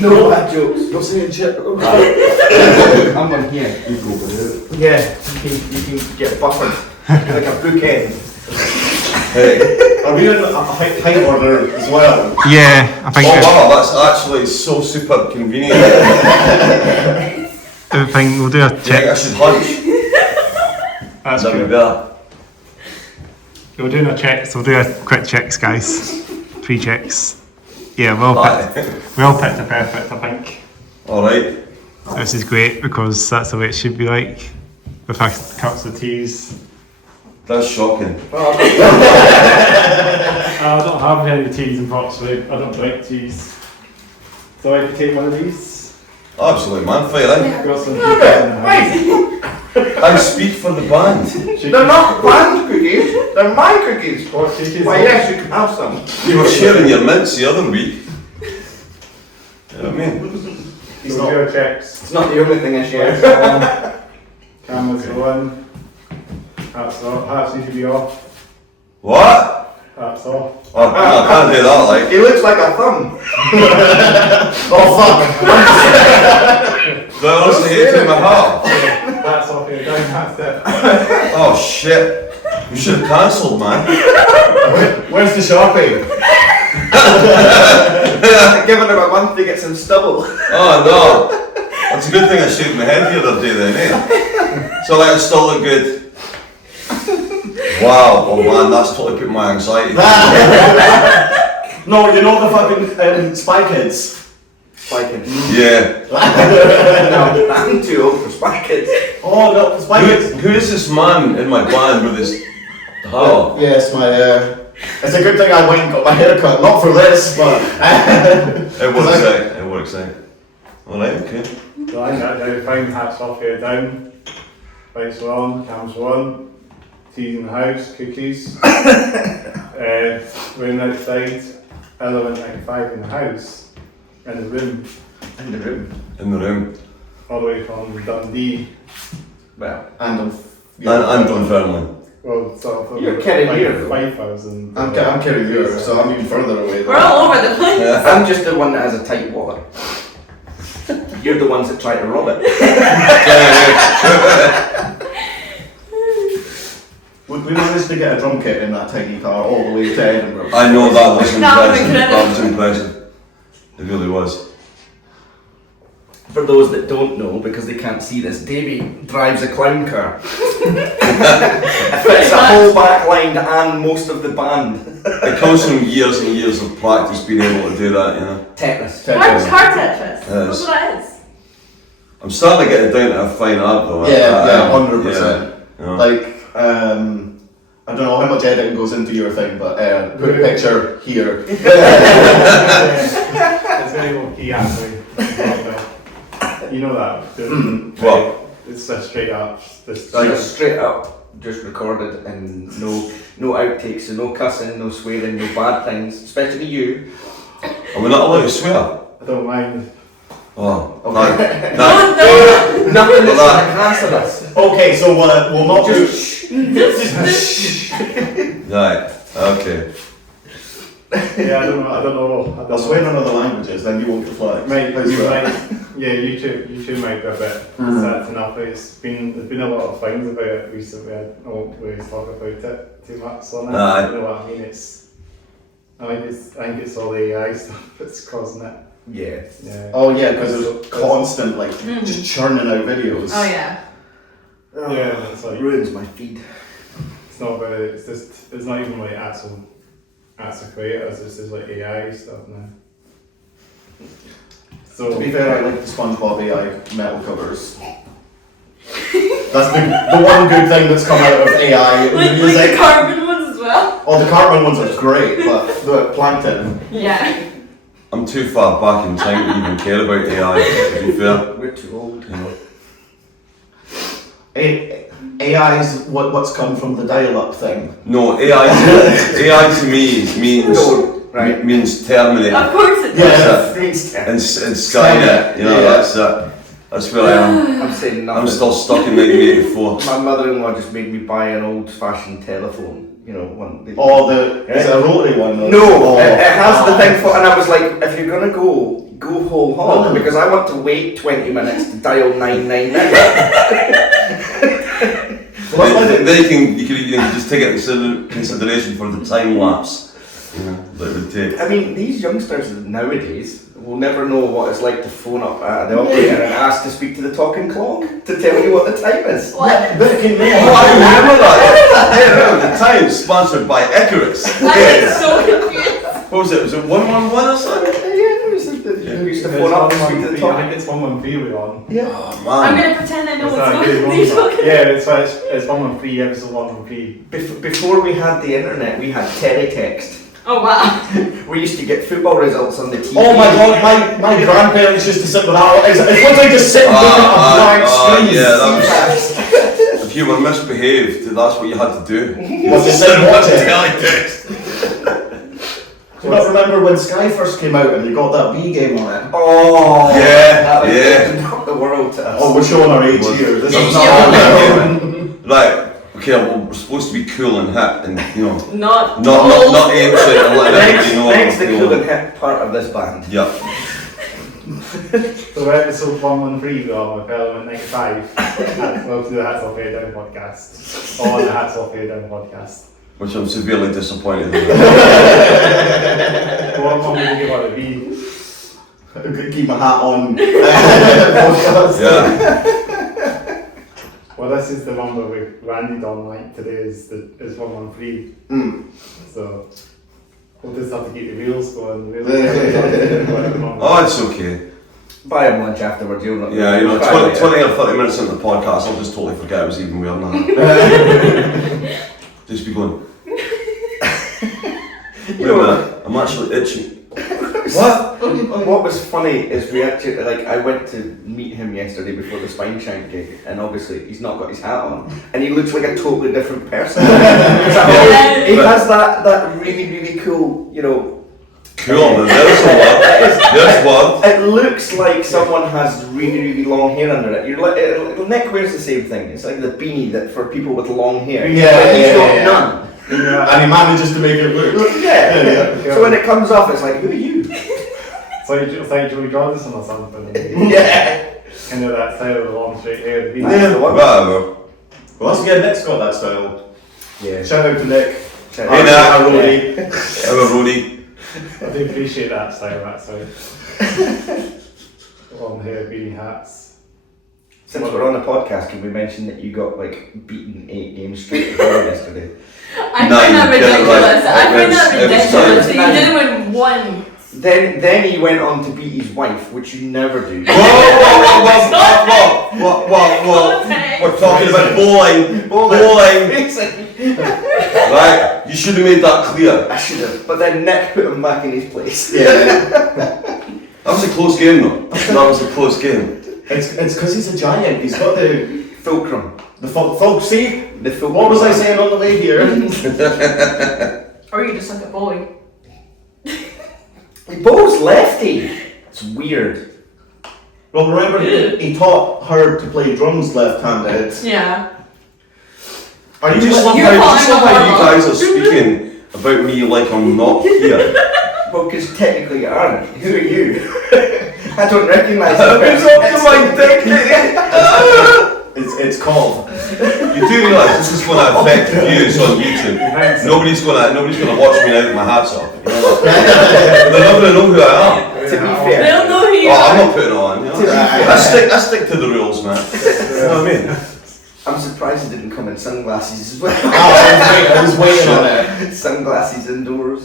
No bad jokes. Not saying shit. I'm one here. You go for it. Yeah, you can get buffered like a bookend. Hey, are we in a height order as well? Yeah, I think. Oh wow, that's actually so super convenient. Everything we'll do a Yeah, I check. should hunch. That's That'd be good. better. We're doing a check, so we'll do a quick checks, guys. 3 checks. Yeah, we all picked a perfect, I think. Alright. This is great because that's the way it should be like. With our cups of teas. That's shocking. I don't have any teas, unfortunately. I don't like teas. So I can take one of these. Absolutely man, fire in. Got some teas in the house. I speak for the band. They're not band cookies, they're my cookies. What cookies? Why yes, you can have some. You were sharing your mints the other week. You know what I mean? So we'll do our checks. It's not the only thing I share. Cameras on. Hats off. Hats need to be off. What? Hats off. Oh, no, I can't do that, like. He looks like a thumb. Oh, fuck. Do I honestly hate in my heart? Hats off here. Down. Hats there. Oh, shit. You should have cancelled, man. Where's the Sharpie? Give it about a month to get some stubble. Oh, no. That's a good thing I shaved my head the other day then, eh? So, like, I still look good. Wow, oh man, that's totally put my anxiety. No, you know the fucking Spy Kids? Spy Kids. Yeah. No, I'm too old for Spy Kids. Oh no, Spy Kids. Who is this man in my band with his... Oh. Yes, my it's a good thing I went and got my hair cut, not for this, but It works out, it works out. Alright, okay. So I got down. Fine. Hats off here. Down. Lights are on. Cams are on. Teas in the house, cookies. Room outside, element 95 in the house, in the room, In the room. In the room. all the way from Dundee. Well, and And Dunfermline. Well, sort of You're Kerry-Muir. 5,000. I'm Kerry-Muir, so I'm even further away. We're all over the place. Yeah. I'm just the one that has a tight wallet. You're the ones that try to rob it. We managed to get a drum kit in that tiny car all the way to Edinburgh. I know that was That was impressive. incredible. That was impressive. It really was. For those that don't know, because they can't see this, Davey drives a clown car. It's a whole back line and most of the band. It comes from years and years of practice being able to do that, you know. Tetris. Hard Tetris. Yes. That's what that is. I'm starting to get it down to a fine art though. Yeah, 100%. Yeah. Like, I don't know how much editing goes into your thing, but put a picture here. It's very low key actually. You know that. What? It's a straight up. Just straight up, just recorded and no outtakes, so no cussing, no swearing, no bad things, especially you. Are we not allowed to swear? I don't mind. Oh, Okay. No. Nothing that's Well, like hazardous. Okay, so we'll not do... Right, okay. Yeah, I don't know. I'll swear in other languages, then you won't get flagged. Might, How's you that? might, yeah, YouTube might be a bit sad enough. There's been a lot of things about it recently. I don't really talk about it too much on it. Aye. You know what I mean? I think it's all the AI stuff that's causing it. Yeah. Yeah. Oh yeah, because there's constant, like, just churning out videos. Oh yeah. Yeah, it's like Ruins my feed. it's not about it's just it's not even like actual creators. It's just like AI stuff now. So To be fair, I like the SpongeBob AI metal covers. That's the one good thing that's come out of AI in Like the music. carbon ones as well. Oh, the carbon ones are great, but the plankton. Yeah. I'm too far back in time to even care about AI, to be fair. We're too old. You know. AI's what's come from the dial-up thing. No, AI to me means Right. means terminate. Of course it does. That's Yeah. And starting it, you know, Yeah. that's where I am. I'm saying nothing. I'm still stuck in 1984. My mother-in-law just made me buy an old-fashioned telephone. You know, one. Oh, is it a rotary one though? No, Oh. it has the thing for, and I was like, if you're gonna go go whole hog because I want to wait 20 minutes to dial 999. Then you can just take it into consideration for the time lapse that it would take. I mean, these youngsters nowadays will never know what it's like to phone up the operator and ask to speak to the talking clock to tell you what the time is. What? But can Oh, I remember that. Yeah, remember the time sponsored by Icarus. I'm so confused. What was it? Was it 111 or something? We used to phone up and speak to the I talking. think it's 113 we're on. Yeah. Oh I'm man. gonna pretend I know It's what's that good going on. one. Yeah, it's 113, episode 113. Before we had the internet, we had teletext. Oh wow. We used to get football results on the TV. Oh my god, my grandparents used to sit with that. It's once I just sit and look at a blank screen. Yeah, that was, if you were misbehaved, that's what you had to do. What, just sit and watch it? Teletext. Do you not remember when Sky first came out and you got that Wii game on it? Oh, Yeah, that yeah. knocked the world to us. Oh, we're showing our age here. This is not Yeah. Right. Okay. Well, we're supposed to be cool and hip, and Not not ancient and let Thanks, everybody know. thanks the what cool we're and hip part of this band. Yeah. So episode 113 we're on with Element 95. Welcome to the Hats Off Here Down podcast. Or the Hats Off Here Down podcast. Which I'm severely disappointed in. What one would you want to be? keep my hat on. Yeah. Well, this is the one where we landed on like today is 113. So we'll just have to keep the wheels going. Oh, it's okay. Buy him lunch afterwards, you'll not. Yeah, 20 or 30 minutes into the podcast, I'll just totally forget it was even weird now. Just be going. Wait a minute, I'm actually itching. What? What was funny is we actually, I went to meet him yesterday before the Spine Shank gig, and obviously he's not got his hat on, and he looks like a totally different person. He has that really, really cool, Cool, there's a word. There's one. It looks like someone has really, really long hair under it. Nick wears the same thing. It's like the beanie that for people with long hair. Yeah, but he's yeah, got yeah. none. And he manages to make it look. Yeah. So when it comes off, it's like, who are you? It's like Joey Johnson or something. Yeah. Kind of that style of long straight hair. That's the one. Whatever. Well, that's again, Nick's got that style. Yeah. Shout out to Nick. Shout Hey, out. Nick. Roadie. I'm a roadie. I do appreciate that style, long hair, beanie hats. Since we're on the podcast, can we mention that you got beaten 8 games straight yesterday? I No, find you that get it ridiculous. right. I find that Every ridiculous. time. You didn't win one. Then he went on to beat his wife, which you never do. Whoa. We're talking about bowling. Right, you should have made that clear. I should have, but then Nick put him back in his place. Yeah. That was a close game though. That was a close game. It's because he's a giant. He's got the Fulcrum. folks. See, The fulcrum. what was I saying on the way here? Or you just suck at bowling. Bo's lefty. It's weird. Well, remember he taught her to play drums left-handed. Yeah. I just love You're how calling you guys are speaking about me like I'm not here. Well, because technically you aren't. Who are you? I don't recognise Who's up to my dick? It's called. You do realise this is going to affect views on YouTube. Nobody's gonna watch me now with my hats off. You know that? They're not gonna know who I am. To be fair. They'll know who you Oh, are. I'm not putting it on. You know? I stick to the rules, man. You know what I mean? I'm surprised he didn't come in sunglasses as well. I was waiting on it. Sunglasses indoors.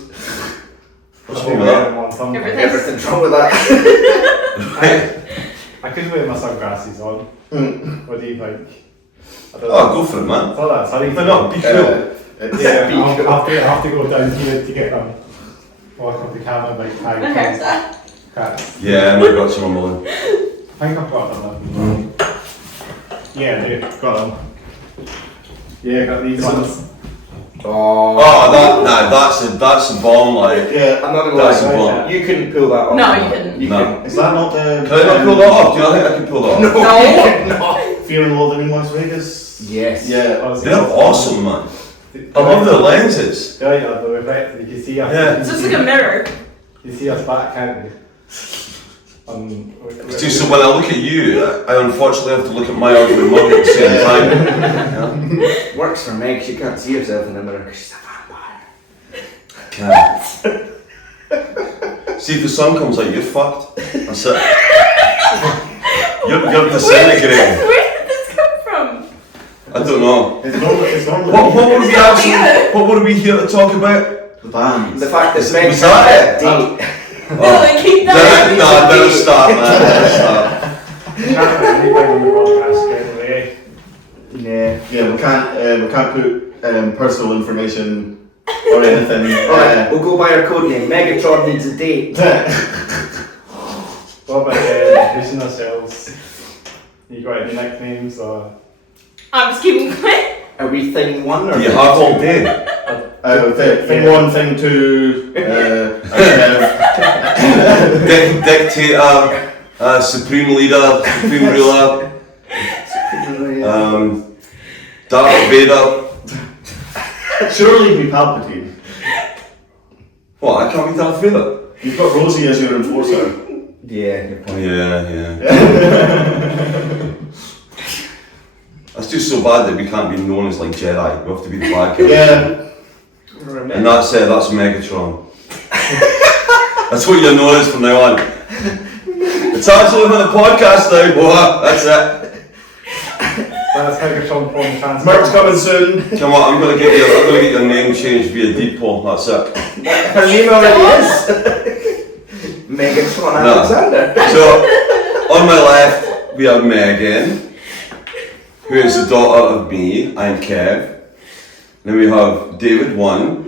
What's wrong with that? Everything. Everything's wrong with that. I could wear my sunglasses on. What do you think? I don't Oh, go for it, man. I thought that's how you Why not? Be cool. I'll have to go down here to get them. Walk up the camera like My hair's that. cats. Yeah, I might got some on mine. I think I've got them. Yeah, I do. Got them. Yeah, got these ones. Oh, that's a bomb, like. Yeah. I'm not gonna That's lie. a bomb. You couldn't pull that off. No, you couldn't. You No. couldn't. Is that not the? Can I not pull that off? Do you not think I can pull that off? No, No. you could not. Fear and Loathing in Las Vegas. Yes. Yeah. They're awesome, man. I love their lenses. Yeah, the reflector. You can see us. Yeah. It's just like a mirror. You see us back, can't you? It's just so when I look at you, I unfortunately have to look at my ugly mug at the same time. Yeah. Works for Meg, she can't see herself in the mirror because she's a vampire. Can't. See if the sun comes out, you're fucked. That's it. You're disintegrating. Where did this come from? I don't know. It's normally What were we here to talk about? the bands. The fact that Was Meg's that had it? a date. No, they keep that. No, better stop, man. Better stop. Can't put anything on the podcast anyway. Yeah. Yeah, we can't put personal information or anything. Alright, we'll go by our code name. Megatron needs a date. What about introducing ourselves? You got any nicknames or? I'm just keeping quiet. Are we thing one or Do you have all day? Thing one, thing two, Dictator, supreme leader, supreme ruler, Darth Vader. surely be Palpatine. What, I can't be Darth Vader? You've got Rosie as your enforcer. Yeah, good point. Yeah. That's just so bad that we can't be known as like Jedi. We have to be the bad guys. Yeah. And that's it, that's Megatron. That's what you're known as from now on. It's actually on the podcast now, boy. That's it. That's Megatron porn fans. Merch coming soon. Come on, I'm gonna get your name changed via Deadpool, that's it. Her name already is Megatron No. Alexander. So, on my left, we have Megan, who is the daughter of me, I'm Kev. Then we have David 1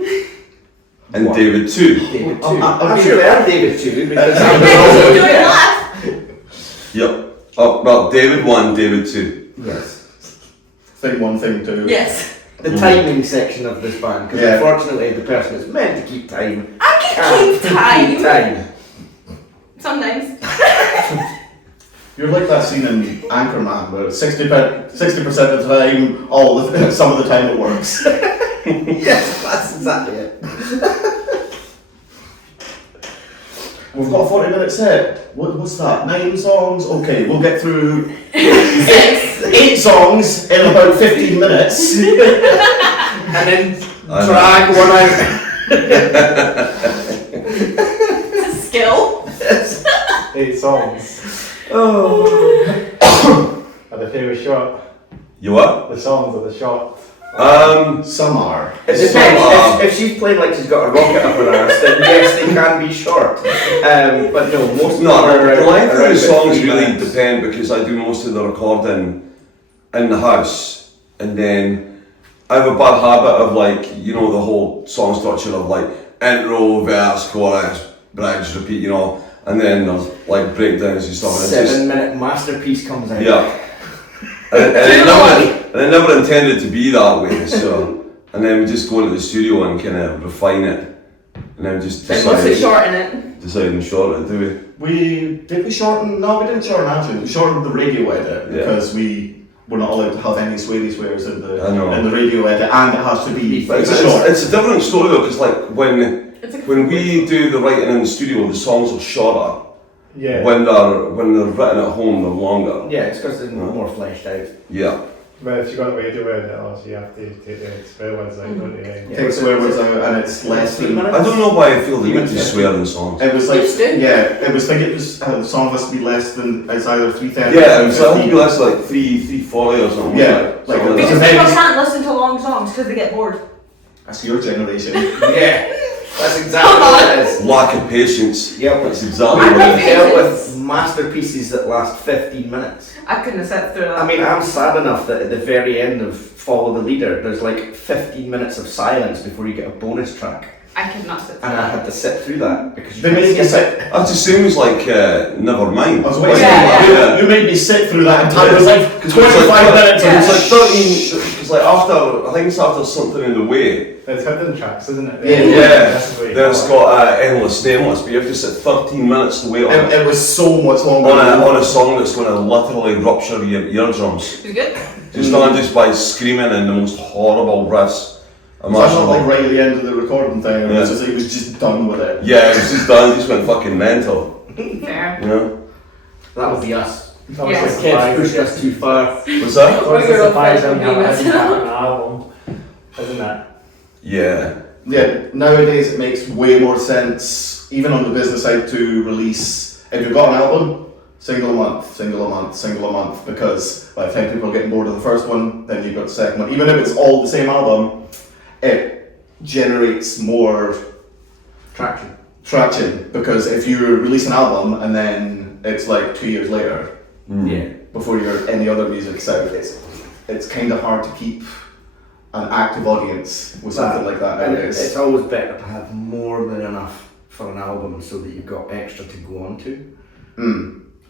and One. David 2. David 2. I'm I'm sure I'm David 2 because Keep I'm doing laugh. Yep. Oh, well, David 1, David 2. Yes. Thing one, thing two. Yes. The timing section of this band, because Yeah. unfortunately the person that's meant to keep time I can't can keep time. time. Sometimes. You're like that scene in Anchorman where 60% of the time, some of the time it works. Yes, that's exactly it. We've got a 40-minute set. What's that? 9 songs? Okay, we'll get through 8 songs in about 15 minutes. And then I know. drag one out. It's a skill. 8 songs. Oh. Are they fairly short? You what? The songs are the short. Some are. It depends. If she's playing like she's got a rocket up her arse, then yes, they can be short. But no, most of No, them are the length of around the songs 3 really minutes. depend because I do most of the recording in the house, and then I have a bad habit of like, you know, the whole song structure of like intro, verse, chorus, bridge, repeat, you know, and then there's like breakdowns and stuff. And it's 7-minute masterpiece comes out. yeah. And it never intended to be that way, so, and then we just go into the studio and kind of refine it, and then just But mostly decide shorten it. and shorten it, do Did we shorten? No, we didn't shorten actually. We shortened the radio edit Yeah. because we were not allowed to have any swears in I know. the radio edit, and it has to be But short. it's a different story though, because like when It's a we do the writing in the studio, the songs are shorter. Yeah. When they're written at home, they're longer. Yeah, it's because they're more fleshed out. Yeah. But if you got the radio edit, obviously you have to take the swear words out, don't you? Yeah. Take swear words out, and it's less 3 than. minutes. I don't know why I feel the need to 3 swear in songs. It was like Used to? yeah, it was like it was the song has to be less than it's either 3:30. Yeah, or it's like 3:50. less like 3:40 or something. Yeah, like like something Because Because people then- can't listen to long songs because they get bored. That's your generation. Yeah, that's exactly what it is. lack of patience. Yeah, That's exactly I what love it it. is. dealt with masterpieces that last 15 minutes. I couldn't have sat through that. I mean, I'm sad enough that at the very end of Follow the Leader, there's like 15 minutes of silence before you get a bonus track. I could not sit through And I that. had to sit through that because you They can't made you skip it. sit. That's the same as like Nevermind. I was waiting. Yeah, You made me sit through that entire. It was like Because 25 minutes. It was Yeah. like 13. It's like after I think it's after Something in the Way. It's hidden tracks, isn't it? Yeah. That's the way Then it's got Endless Nameless, but you have to sit 13 minutes to wait on It was so much longer. on a song that's going to literally rupture your eardrums. It was good. Just not just by screaming in the most horrible riffs So I felt like imaginable. right at the end of the recording thing, Yeah. it was just done with it. Yeah, it was just done, just went fucking mental, Fair. you know? That'll be us. It's always Yes. a Kids surprise. pushed us too far. Was that? It's always a We're gonna surprise offend when you have Beanie an Hats. album, isn't it? Yeah. Yeah, nowadays it makes way more sense, even on the business side, to release, if you've got an album, single a month, single a month, single a month, because by the time people are getting bored of the first one, then you've got the second one. Even if it's all the same album, it generates more traction, because if you release an album and then it's like 2 years later, Yeah. before your any other music's out, it's kind of hard to keep an active audience with something like that And nowadays. it's always better to have more than enough for an album so that you've got extra to go on to.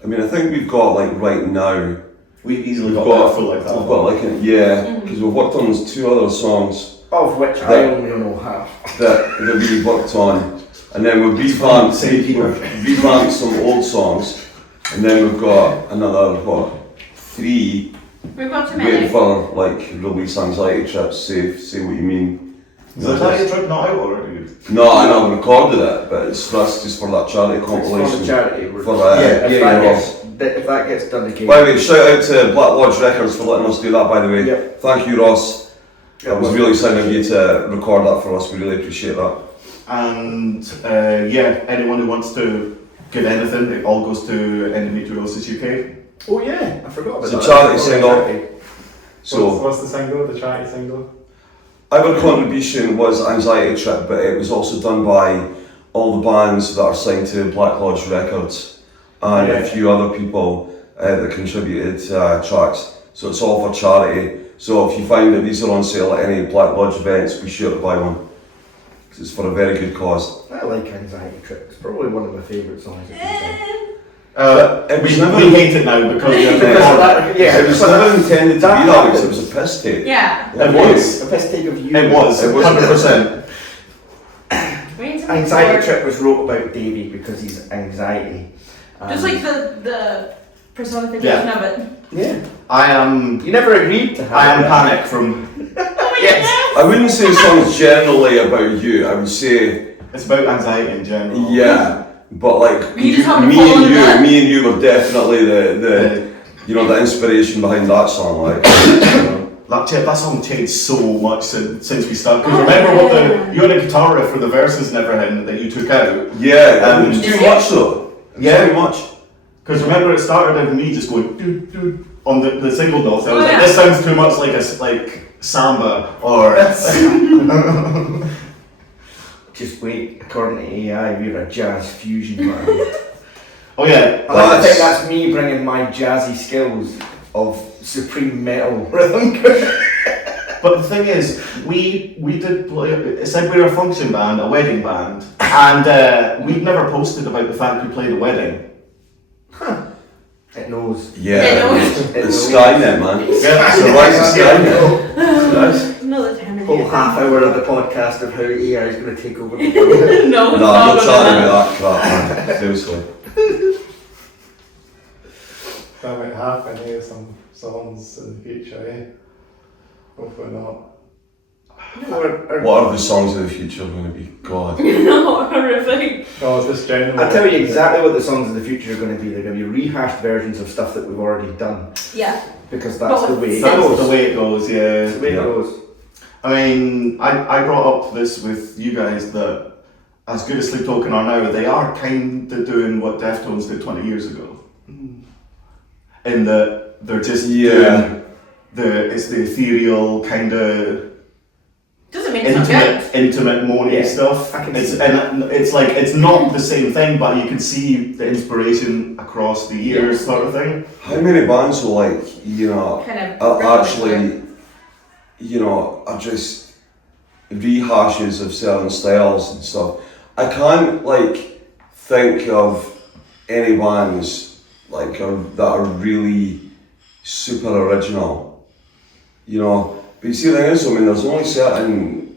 I mean, I think we've got like right now. We've easily We've got got that full like that. We've got like because we've worked on 2 other songs Of which I That- only know half. that we worked on, and then we've revamped some old songs, and then we've got another 3 We've got too waiting many. for like release. Anxiety Trips. Say what you mean. Is that your not out already? No, I know I've recorded it, but that's just for that charity It's for compilation. the charity. We're- For if that gets done again. By the way, shout out to Black Lodge Records for letting us do that, by the way. Yep. Thank you, Ross. That was really kind of you to record that for us. We really appreciate that. And anyone who wants to give anything, it all goes to Endometriosis UK. Oh yeah, I forgot about It's a that. charity That's for single. charity. So What's the single, the charity single? our contribution was Anxiety Trip, but it was also done by all the bands that are signed to Black Lodge Records and a few other people that contributed tracks. So it's all for charity. So if you find that these are on sale at any Black Lodge events, be sure to buy one. Because it's for a very good cause. I like Anxiety Trip. It's probably one of my favourite songs at the time. It was We never hate it now because we have Because of that, yeah, it was because never intended to that be that because it happens. was a piss tape. Yeah. It was. A piss take of you. It was. It was 100%. We need to make Anxiety more- Trip was wrote about Davey because he's anxiety. Just like the personification of it. Yeah. I am. You never agreed to have I am it. Panic from. Yes. I wouldn't say the song's generally about you. I would say, It's about anxiety in general. yeah, but like You just have to me follow and that. you were definitely the the inspiration behind that song. Like, That song changed so much since we started. Because remember what you had a guitar riff for the verses and everything that you took out. yeah, it was too much though. It was Yeah. too much. Because remember, it started with me just going doo doo on the single notes. I was Oh, like, yeah. this sounds too much like samba or. Just wait. According to AI, you're a jazz fusion man. Oh yeah. I like to think that's me bringing my jazzy skills of supreme metal rhythm. But the thing is, we did play. It said we were a function band, a wedding band, and we'd never posted about the fact we played a wedding. It knows. Yeah, It it's Skynet, man. Yeah. It's the rise of Skynet. That's Another time. whole half hour of the podcast of how AI is going to take over the world. No, it's No, I'm not gonna trying to happen. do that crap, man. Seriously. That might happen, some songs in the future, Hopefully not. What are the songs of the future going to be? God. No, horrific. No, just generally. I'll tell you exactly what the songs of the future are going to be. They're going to be rehashed versions of stuff that we've already done. Yeah. Because that's the way it That's goes. the way it goes. Yeah. That's the way it goes. I mean, I brought up this with you guys that as good as Sleep Token are now, they are kind of doing what Deftones did 20 years ago. In that they're just doing it's the ethereal kind of Doesn't mean it's not good. intimate moany Yeah, stuff. I can It's, see that. and it's like it's not the same thing, but you can see the inspiration across the years, sort of thing. How many bands will Kind of. are actually, are just rehashes of certain styles and stuff. I can't think of any bands that are really super original, But you see, the thing is, there's only certain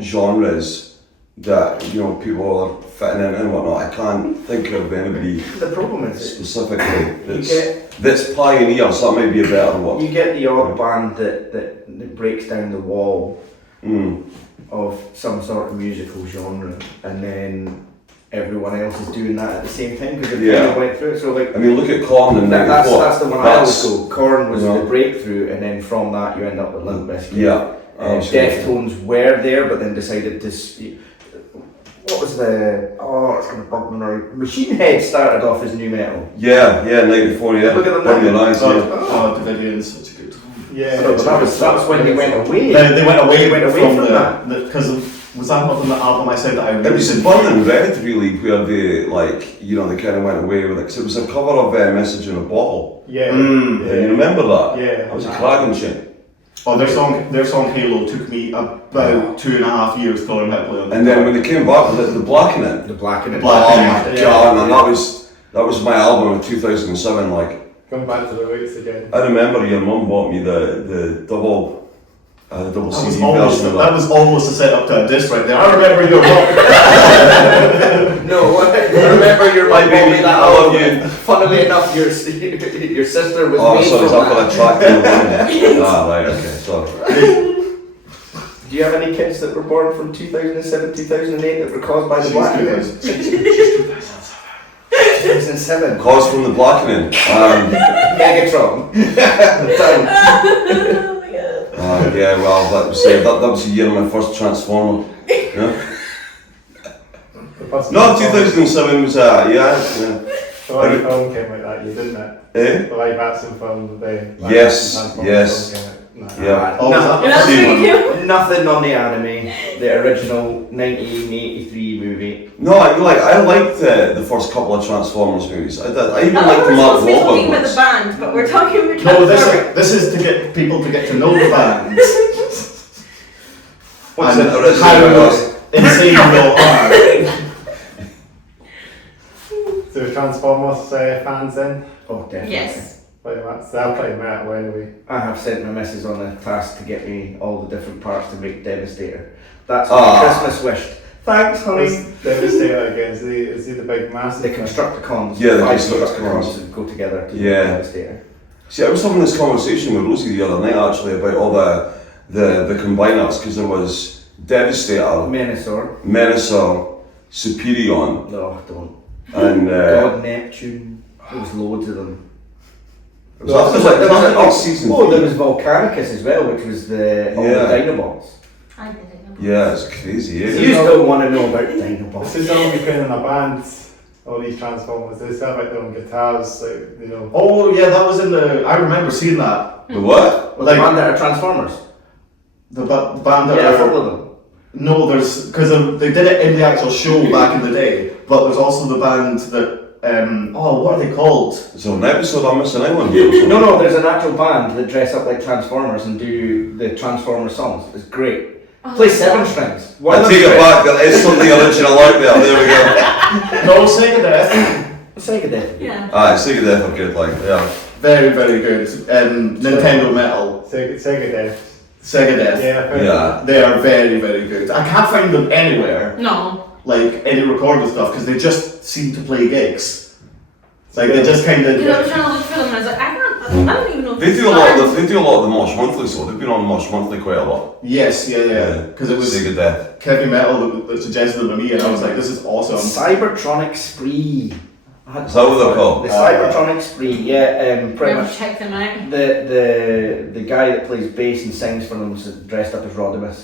genres that people are fitting in and whatnot. I can't think of anybody The problem is specifically you that's pioneer. So that might be a better word. you get the odd band that breaks down the wall Mm. of some sort of musical genre, and then everyone else is doing that at the same time because they Yeah. kind of went through it. So like I mean, look at Korn in '94. that's the one I always go. Korn was Yeah. the breakthrough, and then from that you end up with Limp Bizkit. Yeah. Deftones were there, but then decided to. What was the? Oh, it's gonna bug me now. Machine Head started off as new metal. Yeah, '94. Yeah. Look at them Burn now. Your Eyes. Yeah. Oh, Davidians, such a good song. Yeah. But that was when they went away. They went away, from that. because was that not on the album I said that I It was Burning Red, really, where they they kind of went away with it. Cause it was a cover of Message in a Bottle. Yeah. Yeah, you remember that? Yeah. That was a cracking shit. Oh, their song Halo took me about 2.5 years to learn how to play on. And then when they came back with the Blackening. The Blackening. Oh my Yeah. god, man, that was my album of 2007. Like, Come back to the roots again. I remember your mum bought me the double CD version of That was almost a setup to a disc right there. I remember your rock. No, I remember your My mum baby, bought me that I love album. you. Funnily enough, your sister was Oh, made sorry, is from that for that. the track? Ah, right, okay, sorry. Do you have any kids that were born from 2007, 2008 that were caused by the Blackening? 2007. Caused from the Blackening. Megatron. Done. Oh my god. Yeah, well, that was the year of my first Transformer. Yeah. The first No, 2007 was, yeah. The live film came like that, you didn't it? Eh? The live action film, the live Yes, action Transformers yes. film came out. Nah. Yeah. Oh, was that Yeah, that's the same pretty one? cute. Nothing on the anime, the original 1983 movie. No, I liked the first couple of Transformers movies. I did. I even I liked thought we the were Mark supposed to be talking Wahlberg about the ones. band, but we're talking about No, Transformers. this is to get people to get to know the band. What's and it originally how about? insane they all are. So Transformers fans then? Oh, definitely. Yes. Pretty much. They're pretty metal anyway. I have sent my missus on a task to get me all the different parts to make Devastator. That's my Ah. Christmas wish. Thanks, honey. Devastator again. Is he the big massive? The Constructicons. Yeah, the 5 Constructicons. that go together to Yeah. make Devastator. See, I was having this conversation with Rosie the other night actually about all the combiners, because there was Devastator, Menasor. Menasor, Superion, No, don't. and God Neptune. There was loads of them. there was season Oh, there 3. was Volcanicus as well, which was all Yeah. the Dinobots. I did it. Yeah, it's crazy. You Yeah. still want to know about This Dinobots. is all because in a band. All these Transformers, they still have like their own guitars, like you know. Oh yeah, that was in the. I remember seeing that. The what? Well, Like- the band that are Transformers. The band that Yeah, a are. couple of them. No, there's because they did it in the actual show back in the day. But there's also the band that. What are they called? Is there an episode I'm missing out on here? No, there's an actual band that dress up like Transformers and do the Transformers songs. It's great. Play 7 strings. One I of take them it back, there is something original out there, there we go. No, Sega Death. Sega Death. Yeah. Aye, Sega Death are good, like, yeah. Very, very good. Nintendo Metal. Sega Death. Sega Death. Yeah, I've heard Yeah. They are very, very good. I can't find them anywhere, No. like any recorded stuff, because they just seem to play gigs. Like they just kind Because I of. was trying to look for them and I was like, I don't even know if They this do a is lot band. of the Mosh Monthly, so they've been on Mosh Monthly quite a lot. Yes, yeah. Because it was Sega Death. heavy metal that suggested them to me, and I was like, this is awesome. Cybertronic Spree. Is that what they're called? The Cybertronic Spree, yeah, pretty Never much. check them out. The guy that plays bass and sings for them is dressed up as Rodimus.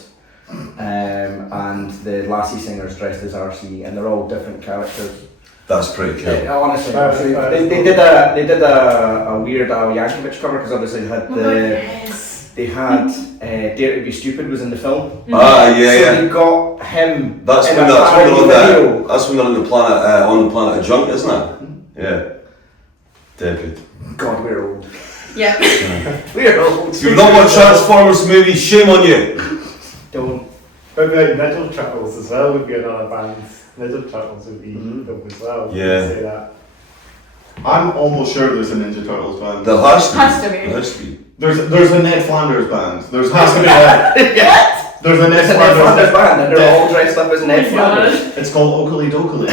And the lassie singer's dressed as RC, and they're all different characters. That's pretty cool. Yeah, honestly, they did a Weird Al Yankovic cover because obviously they had Oh my God, yes. Dare to Be Stupid was in the film. Ah, yeah, So yeah. they got him. That's in when a they're parody on video. that's when they're on the planet of junk, isn't it? Yeah. Dead God, we're old. Yeah. We're old. You've not watched Transformers movie, shame on you! Don't. Maybe like Nigel Chuckles as well would be another band. Nigel Chuckles would be dope as well. Yeah. Say that. I'm almost sure there's a Ninja Turtles band. There has to be. Has to be. There has to be. There's a Ned Flanders band. There's has to be one. Yeah. There's a Ned It's a Ned Flanders Flanders band, and they're all dressed up as Ned Oh my Flanders. God. It's called Oakley Dokley.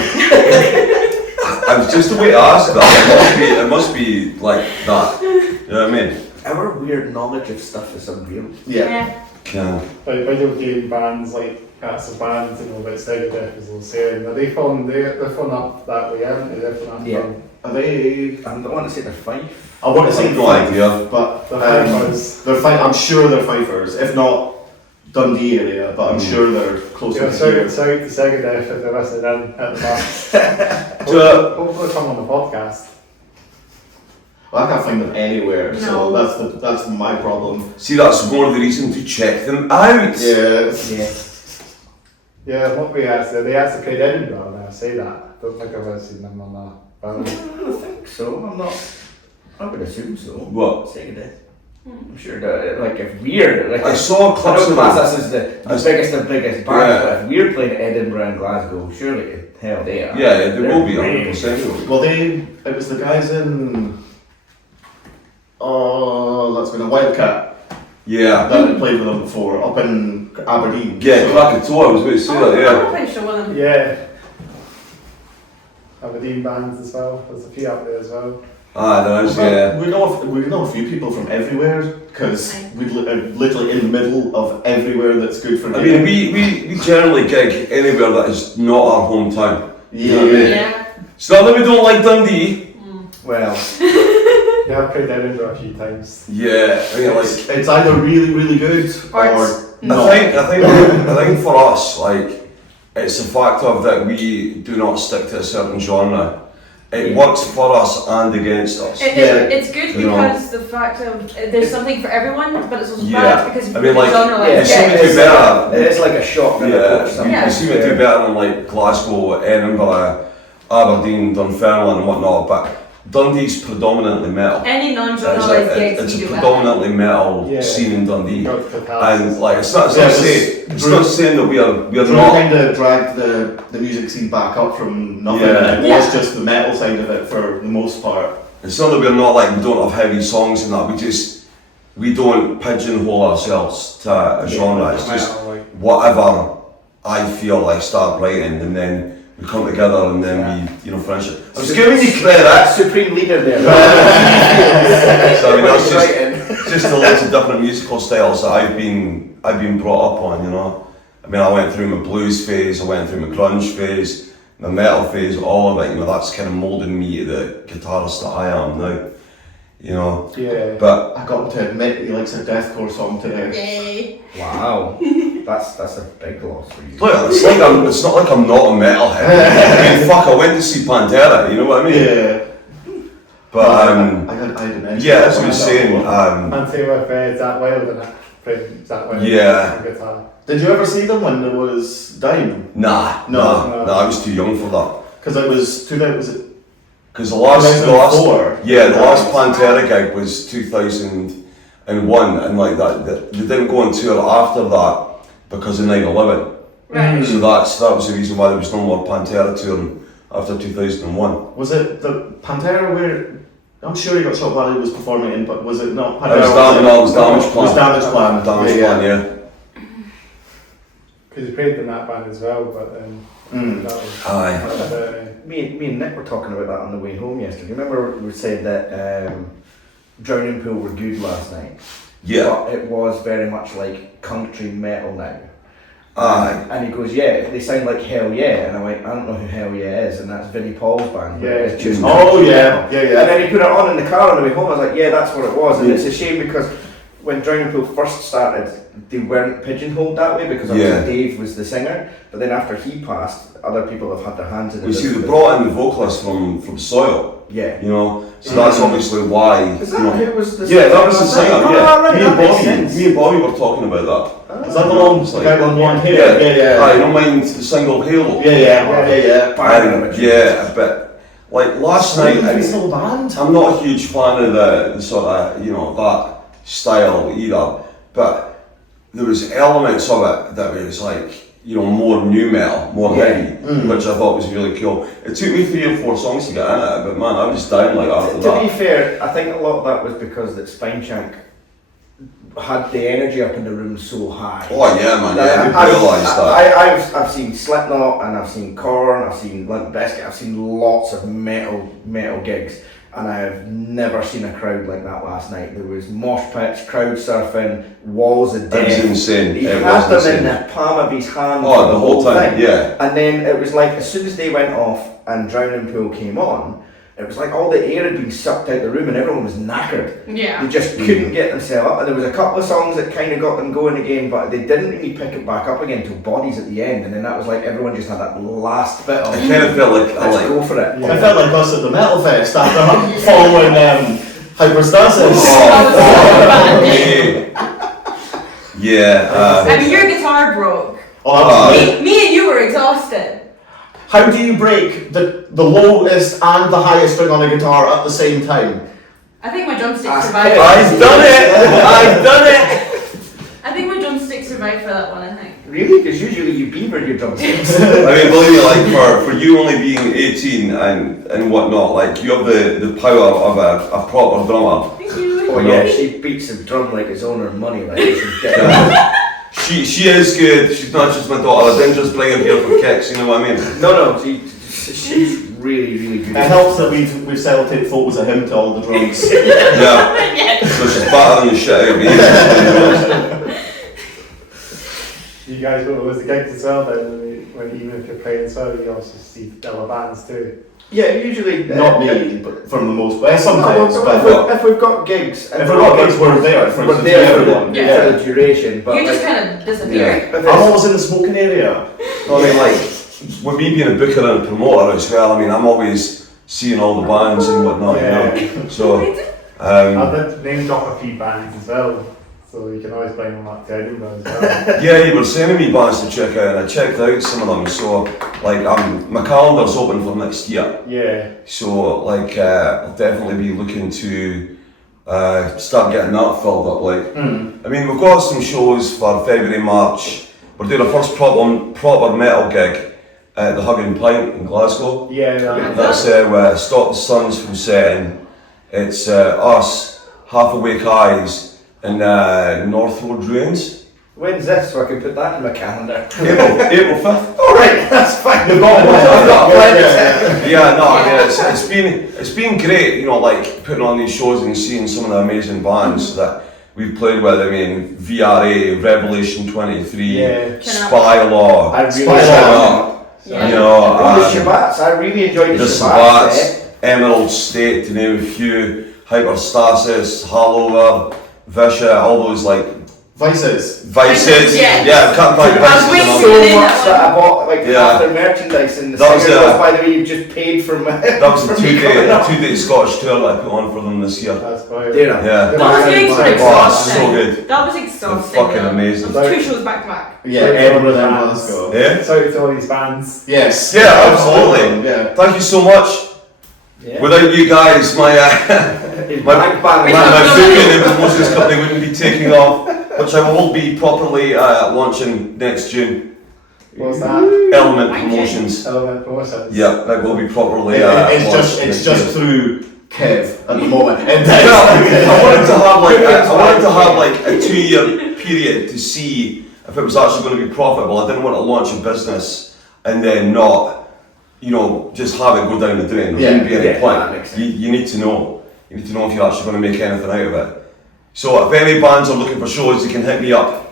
I was just the way to ask that. It must be like that. You know what I mean? Our weird knowledge of stuff is unreal. Yeah. Can. Like video game bands, like that's a band, you know, like Stagger Death as I was saying. Are they fun? They're fun up that way, aren't they? They're fun up. Yeah. Are they? I don't want to say they're Fife. I want to say No Fife, idea. but They're Fifers. they're I'm sure they're Fifers, if not Dundee area, but I'm sure they're closer Yeah, to sorry, here. sorry to Stagger Death if they're listening in at the back. Hopefully come on the podcast. Well, I can't find them anywhere, so No. that's my problem. See, that's more the reason to check them out. Yeah. Yeah. Yeah, what we actually, they actually played Edinburgh, and I say that. I don't think I've ever seen them on that. I don't think so. I'm not. I would assume so. What? Saying it. I'm sure that, like, if we're like, I saw I clips don't of class them. us as the As- biggest of biggest band, Yeah. but if we're playing Edinburgh and Glasgow, surely hell they are. Yeah, there They're will be big. 100%. Well, it was the guys in. Oh, that's been a Wildcat Yeah. that had played with them before up in Aberdeen. Yeah, So- Krakatoa, I was going to say that, I'm yeah. pretty sure one of them. Yeah. Aberdeen bands as well. There's a few up there as well. Ah, there is, yeah. We know a few people from everywhere because we're literally in the middle of everywhere that's good for I mean, gigging. we generally gig anywhere that is not our hometown. Yeah. You know what I mean? Yeah. It's not that we don't like Dundee. Well, Yeah, I've played Edinburgh a few times. Yeah, I mean, like, It's either really, really good Or or it's not. I think for us, like, it's the fact of that we do not stick to a certain genre. It works for us and against us. It's good You know. because the fact of there's something for everyone, but it's also Yeah. bad because if I you mean, put like, genre like yeah, you see me it's do better. It's like a shotgun Yeah, approach. you sometimes. see me do better in like Glasgow, Edinburgh, Aberdeen, Dunfermline and whatnot, but Dundee's predominantly metal. any It's, non-genre gigs it's you a do predominantly metal Yeah. scene in Dundee. Got the catalysis. And like, it's not Yeah, saying that we are Drew not. kind of dragged the music scene back up from nothing, Yeah. and it was just the metal side of it for the most part. It's not that we're not like we don't have heavy songs and that. We don't pigeonhole ourselves to a genre. It's just Metal, like, whatever I feel I start writing, and then we come together and then we, finish it. I'm just giving you credit. Supreme leader there. So I mean, that's just Writing. just the lots of different musical styles that I've been brought up on. I mean, I went through my blues phase, I went through my grunge phase, my metal phase, all of it. That's kind of molded me to the guitarist that I am now. yeah. But I got him to admit he likes a deathcore song today. Yay. Wow, that's a big loss for you. look, it's not like I'm not a metalhead. I mean, fuck, I went to see Pantera. You know what I mean? Yeah. But I had to mention yeah, that's what that. I'm saying. And say with Zach Wild and that. Played Zach Wild Yeah. on guitar. Did you ever see them when there was Dime? Nah, No. I was too young for that. Because it was 2000. Was it? Because the last 2004. Pantera gig was 2001, and like that they didn't go on tour after that because of 9/11. Right. So that was the reason why there was no more Pantera touring after 2001. Was it the Pantera where? I'm sure he got shot while he was performing in, but was it not? It was Damage Plan. It was Damage Plan. Damage Yeah, Plan, yeah. Because he played in that band as well, but that was. Aye. Me and Nick were talking about that on the way home yesterday. Remember we said that Drowning Pool were good last night? Yeah. But it was very much like country metal now. Aye. And he goes, yeah, they sound like Hell Yeah. And I went, I don't know who Hell Yeah is. And that's Vinnie Paul's band. but Yeah. It's just Oh country yeah, metal. yeah, And yeah. then he put it on in the car on the way home. I was like, yeah, that's what it was. And it's a shame because when Drowning Pool first started, they weren't pigeonholed that way because obviously Yeah. Dave was the singer. But then after he passed, other people have had their hands in it. We see they brought in the vocalist from Soil, Yeah. so that's obviously why. Is that who was the Yeah, that was the singer. Oh, Yeah, right, me that and makes Bobby, sense. me and Bobby were talking about that. Is that the long It's like- guy with blonde hair? Yeah, Aye, you don't mind the single Halo. yeah. And, yeah, but like last night, Still band. I'm not a huge fan of the sort of that style either. But there was elements of it that was like more new metal, more heavy, which I thought was really cool. It took me 3 or 4 songs to get in it, but man, I was down like after To be that. fair, I think a lot of that was because that Spineshank had the energy up in the room so high. Oh yeah, man, yeah, I've- we realised that. I've seen Slipknot and I've seen Korn, I've seen Limp Bizkit, I've seen lots of metal gigs, and I have never seen a crowd like that last night. There was mosh pits, crowd surfing, walls of death. It was insane. He It had was them in insane. the palm of his hand Oh, for the whole time, thing. yeah. And then it was like, as soon as they went off and Drowning Pool came on, it was like all the air had been sucked out the room and everyone was knackered. They Yeah. just couldn't get themselves up. And there was a couple of songs that kind of got them going again, but they didn't really pick it back up again until Bodies at the end. And then that was like everyone just had that last bit of, I kind of felt like, let's go for it. I felt like us at the Metal Fest after following Hyperstasis. yeah. I mean, your guitar broke. Oh, absolutely. Me and you were exhausted. How do you break the lowest and the highest string on a guitar at the same time? I think my drumstick Ah, survived. I've done it! I've done it! I think my drumstick survived for that one, I think. Really? Because usually you beaver your drumsticks. I mean, believe me, like for you only being 18 and whatnot, like you have the power of a proper drummer. Thank you. Oh yeah, she beats the drum like it's on her money. Like she's getting She is good. She's not just my daughter. I didn't just bring her here for kicks. You know what I mean? No, she's really, really good. It helps that we've sellotaped photos of him to all the drums. Yeah. So she's battering the shit out of me. You guys go to the gigs as well then, when even if you're playing as well, you also see other bands too. Yeah, usually Not me, but for the most part. Sometimes, No, but if we've got gigs, if we're not gigs, we're there for we're there for everyone. the duration. But You just like, kind of disappeared. if I'm it's- always in the smoking area. I mean, like with me being a booker and a promoter as well. I mean, I'm always seeing all the bands and whatnot. Yeah. You know? So. I did name drop a few bands as well, so you can always bring them up to Edinburgh as well. Yeah, you were sending me bands to check out, and I checked out some of them. So, like, my calendar's open for next year. Yeah. So, like, I'll definitely be looking to start getting that filled up. Like, I mean, we've got some shows for February, March. We're doing our first proper metal gig at the Hug and Pint in Glasgow. Yeah. That's Stop the Suns from setting. It's us, Half Awake Eyes, and North Road Ruins. When's this so I can put that in my calendar? April 5th. Alright, that's fine. You've got one. I've got plenty. Yeah, no, I mean, it's been great, you know, like putting on these shows and seeing some of the amazing bands that we've played with. I mean, VRA, Revelation 23, Yeah. Spy Law, I really Yeah. you know, Oh, the Shabbats. I really enjoyed the the Shabbats. Sabbats, Emerald State, to name a few, Hyperstasis, Hallover, Visha, all those like Vices. Vices. Yes. Yeah, I can't find I was Vices. waiting and all for that. So much that I bought, like Yeah. half their merchandise, and the That was, singer was, by the way, you've just paid for my. That was a two-day Scottish tour that I put on for them this year. That's quite. Dear. Yeah. Those gigs were Oh, exhausting. so good. That was exhausting. They're fucking though. amazing. It was 2 shows back to back. Yeah, Edinburgh then Glasgow. Yeah? Sorry to all these bands. Yes. Yeah, absolutely. Yeah. Thank you so much. Yeah. Without you guys, my His bank balance. my booking in the promotions company wouldn't be taking off, which I will be properly launching next June. What's that? Element Promotions. Element Promotions. Yeah, that will be properly. It's launched just next just year. through Kev at the moment. I wanted to have like a 2-year period to see if it was actually going to be profitable. I didn't want to launch a business and then not, you know, just have it go down the drain. There wouldn't be any Yeah, that makes point. sense. You need to know. You need to know if you're actually going to make anything out of it. So if any bands are looking for shows, you can hit me up.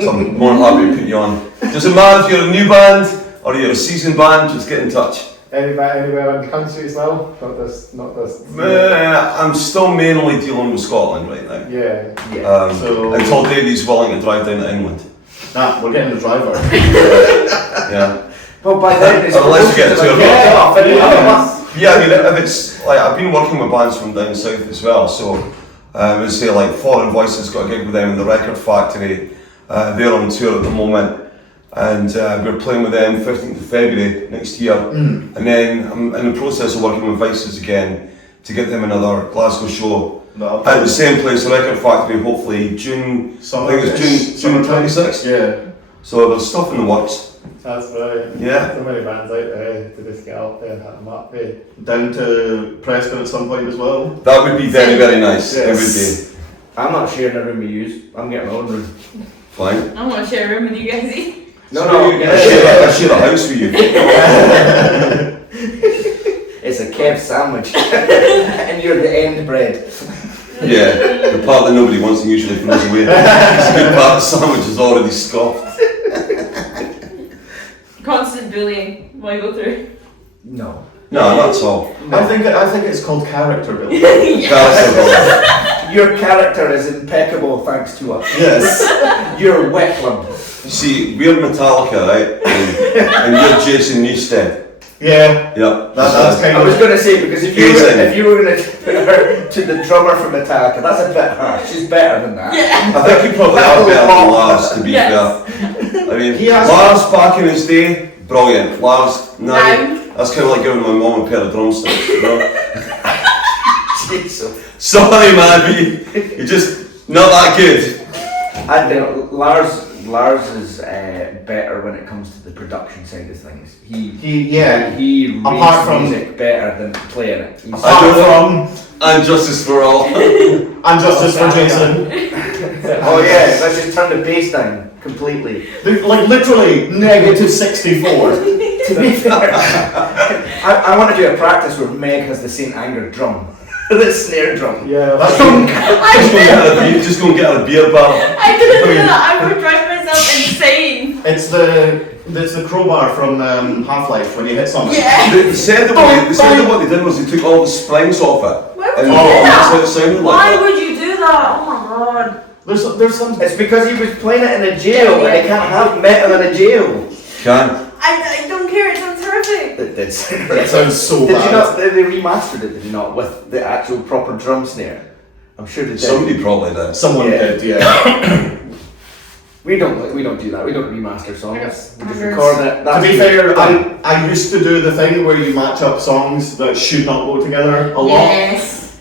So I'm more than happy to put you on. Doesn't matter if you're a new band or you're a seasoned band, just get in touch. Anywhere in the country as well? Not this. I'm still mainly dealing with Scotland right now. Yeah. So- Until Davey's willing to drive down to England. We're getting the driver. Yeah. Well, by then it's Unless you get supposed to to, a like, rock. get off in another month. Yeah, I mean, if it's like I've been working with bands from down south as well, so I would say like Foreign Voices got a gig with them in the Record Factory. They're on tour at the moment, and we're playing with them 15th of February next year. And then I'm in the process of working with Vices again to get them another Glasgow show at the same place, the Record Factory. Hopefully June. I think it's June 26th. Yeah. So there's stuff in the works. That's brilliant. Yeah. So many bands out there to just get out there and hit them up. Eh? Down to Preston at some point as well. That would be very, very nice. It would Yes. be I'm not sharing a room with you. I'm getting my own room. fine. I want to share a room with you guys. No, I share a house with you. It's a Kev sandwich, and you're the end bread. Yeah, the part that nobody wants and usually throws away. It's a good part of the sandwich is already scoffed. Constant bullying. What I go through. No. No, not at all. I think it's called character building. Your character is impeccable thanks to us. Yes. You're Wetland. You see, we're Metallica, right? And you're Jason Newsted. Yeah. Yeah. That's kind I of. was going to say, because if you were going to put her to the drummer for Metallica, that's a bit harsh. She's better than that. Yeah. I think you probably are better than Lars, to be Yes. fair. I mean, He has- Lars back in his day, brilliant. Lars, now, Now. that's kind of like giving my mum a pair of drumsticks, you know? Jesus. Sorry, man, but you're just not that good. I think Lars is better when it comes to the production side of things. He reads Apart from- music better than playing it. He's Apart from And justice for all. and justice for Jason. oh yeah, let's just turn the bass down completely. Like literally -64. To be fair, I want to do a practice where Meg has the St. Anger drum, the snare drum. Yeah, That's Just go and get her a beer bar. I couldn't do that. I would drive myself insane. It's the crowbar from Half-Life when you hit something. Yeah. They said that what they did was they took all the springs off it. Why would And you do that's what it that? sounded Why like. would you do that? Oh my god. There's some. It's because he was playing it in a jail, and they can't have metal in a jail. Can. I don't care. It sounds horrific. It did sound That sounds so Did bad. you not? They remastered it, did you not, with the actual proper drum snare? I'm sure they did. Somebody probably did. Someone Yeah. did, yeah. We don't do that. We don't remaster songs. We just Standards. record it. To be fair, I used to do the thing where you match up songs that should not go together a lot. Yes.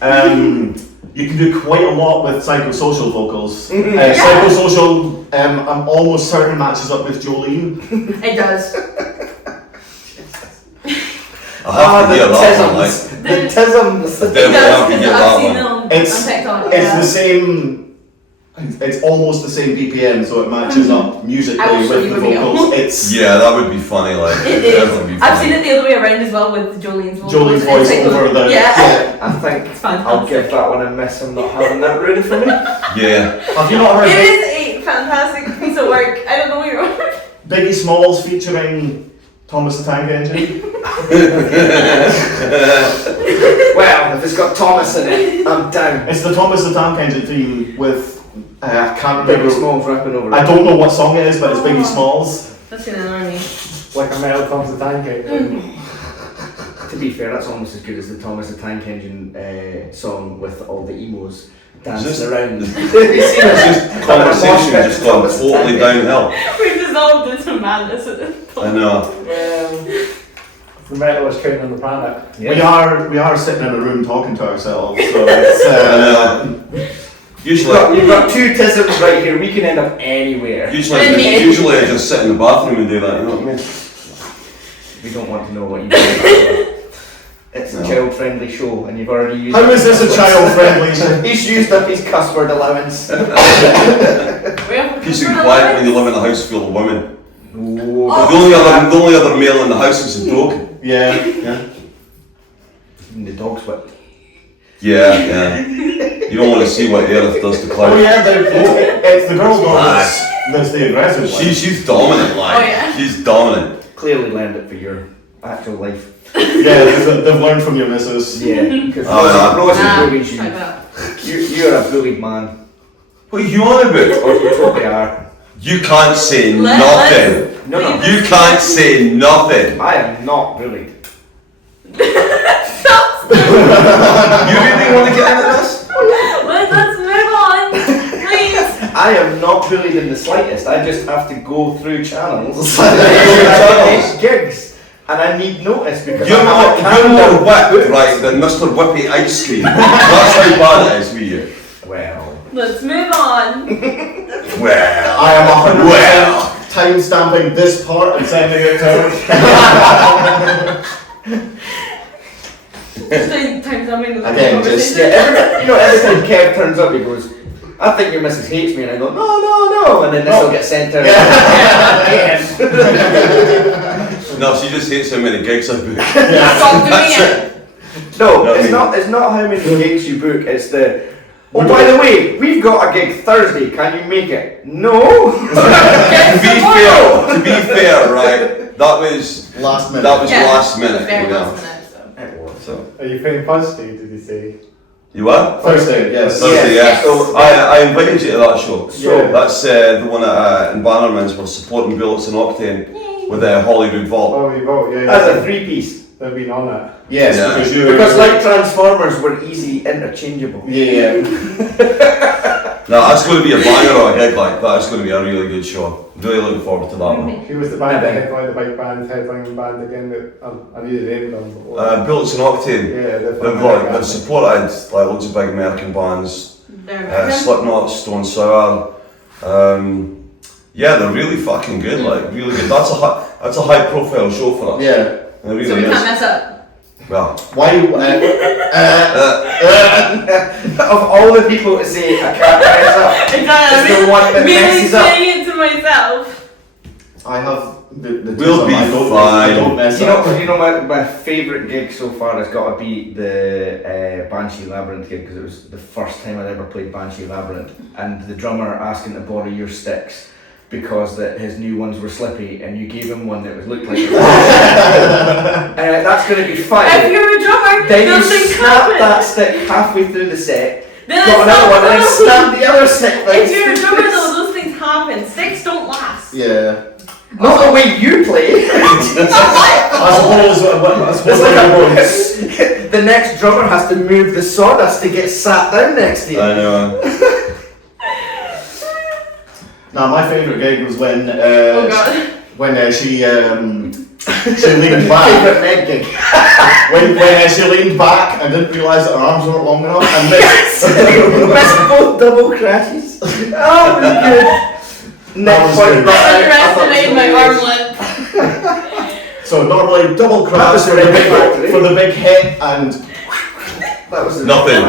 You can do quite a lot with psychosocial vocals. Mhm. Psychosocial, I'm almost certain matches up with Jolene. It does. I have to hear that one, like. The tisms. It Definitely have does. to Because get I've that seen one. them on It's- TikTok. It's Yeah. the same. It's almost the same BPM, so it matches up musically I will show with you the a video. vocals. It's Yeah, that would be funny, like. It that would be is. funny. I've seen it the other way around as well with Jolene's voice. Jolene's voice over the. Yeah. I think It's I'll fantastic. give that one a miss. I'm not having that ruined for me. Yeah. Have you not heard It is a fantastic piece of work. I don't know what you're Biggie Smalls featuring Thomas the Tank Engine? Well, if it's got Thomas in it, I'm down. It's the Thomas the Tank Engine theme with. I can't Biggie remember. Smalls rapping over I it. don't know what song it is, but it's Biggie Smalls. That's gonna annoy me. like a metal comes the tank out. To be fair, that's almost as good as the Thomas the Tank Engine song with all the emos dancing Just- around. Have you seen It's it? just conversation just gone Thomas the totally Tank Engine. downhill. We dissolved into madness at this I point. know. The metalist king on the planet. We are sitting in a room talking to ourselves, so it's. I know. Usually, You've got two tisms right here. We can end up anywhere. usually, And me. usually I just sit in the bathroom and do that, you know what I mean? We don't want to know what you do. It's a No. child-friendly show, and you've already used. How is this a child-friendly show? He's used up his cuss word allowance. We have Peace and quiet when you live in a house full of women. Ooh, Oh. The only other male in the house is a dog. Yeah. even the dog's whipped. Yeah. You don't want to see what Aerith does to Oh Cloud. yeah, it's the girl dog that's the aggressive one. She's dominant, like. Oh, yeah. She's dominant. Clearly learned it for your actual life. Yeah, they've learned from your missus. Yeah, because Oh, yeah. Rosie Nah, bullies like you. that. You're a bullied man. What are you on about? Or you probably are. You can't say Let's- nothing. No, no. You can't say nothing. I am not bullied. You really want to get into this? Let's move on, please. I am not bullied in the slightest. I just have to go through channels. channels? Gigs. And I need notice because You're I have a more calendar. whipped, right, than Mr. Whippy Ice Cream. That's how bad it is with you. Well. Let's move on. Well. I am 100% Well. time stamping this part and sending it to her. Just doing time jumping the Again, conversation. Yeah, every time Kev turns up, he goes, I think your missus hates me. And I go, no. And then this will get sent to her. No, she just hates how many gigs I book. Stop doing it. No, know what I it's mean? not. It's not how many gigs you book. It's the. Oh, by the way, we've got a gig Thursday. Can you make it? No. To be fair, right? That was Last minute. That was last minute. Very You know. last minute, so. So Are you playing Thursday, did you say? you what? Thursday, yes. Thursday, Yes. yeah. So- I invited you to that show. So- That's the one in Bannerman's. We're supporting Bullets and Octane with Hollywood Vault. Oh, we vote, yeah. As a 3-piece. They've been on it. Yes, Yeah. because you. Because like Transformers, we're easy interchangeable. Yeah. No, that's going to be a banger or a gig like that. It's going to be a really good show. Really looking forward to that one. Who was the band that headlined, the big band, headlining band again? I knew the name of them. Bullets and Octane. Yeah, They've supported like loads of big American bands. They're Slipknot, Stone Sour. Yeah, they're really fucking good. Like really good. That's a high profile show for us. Yeah. It really so we is. can't mess up. Well, Why? Of all the people to say I can't mess up, Exactly. it's the one that Me messes up. saying it to myself. I have the We'll two be I don't, fine. I don't mess You up. know my favourite gig so far has got to be the Banshee Labyrinth gig, because it was the first time I'd ever played Banshee Labyrinth, and the drummer asking to borrow your sticks because his new ones were slippy, and you gave him one that looked like a that's going to be fine. If you're a drummer, Then you those things snap happen. that stick halfway through the set, Then got it's another one, and then not snap the other stick. If you're a drummer, though, those things happen. Sticks don't last. Yeah. Not the way you play. I suppose It's like the next drummer has to move the sawdust to get sat down next to you. I know. Now my favourite gig was when Oh god. she leaned back. Favourite med gig. when she leaned back and didn't realise that her arms weren't long enough and missed. Missed both double crashes. Oh, really good. Next was point. good. Underestimated my arm length. So normally double That crash was for the the Record Factory. for the big hit and That was Nothing.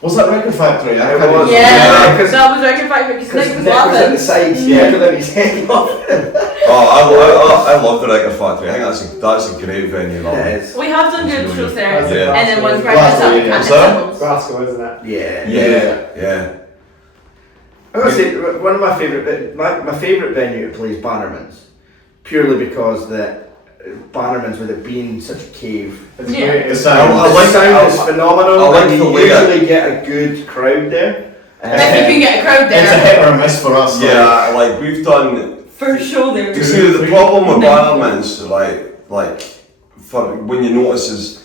was that Record Factory? I It can't was. remember. Yeah, Yeah, 'cause- that was Record Factory because Because Nick was Nick was at the laughing. sides, Yeah. yeah, than his head off. I love the Record Factory. I think that's a great venue. That It one. is. We have done good shows there. Yeah. And then once we're Glasgow, up, we yeah. can't Is that? miss Glasgow, isn't it? Yeah. Yeah. I gotta say, one of my favourite venue to play is Bannerman's, purely because Bannerman's, with it being such a cave, It's Yeah. great. The It's sound. the sound is phenomenal. I like and the you way it- usually get a good crowd there. If you can get a crowd It's a there, hit or a miss for us. Yeah, like we've done. first show there. You see, the problem with Bannerman's, like for when you notice is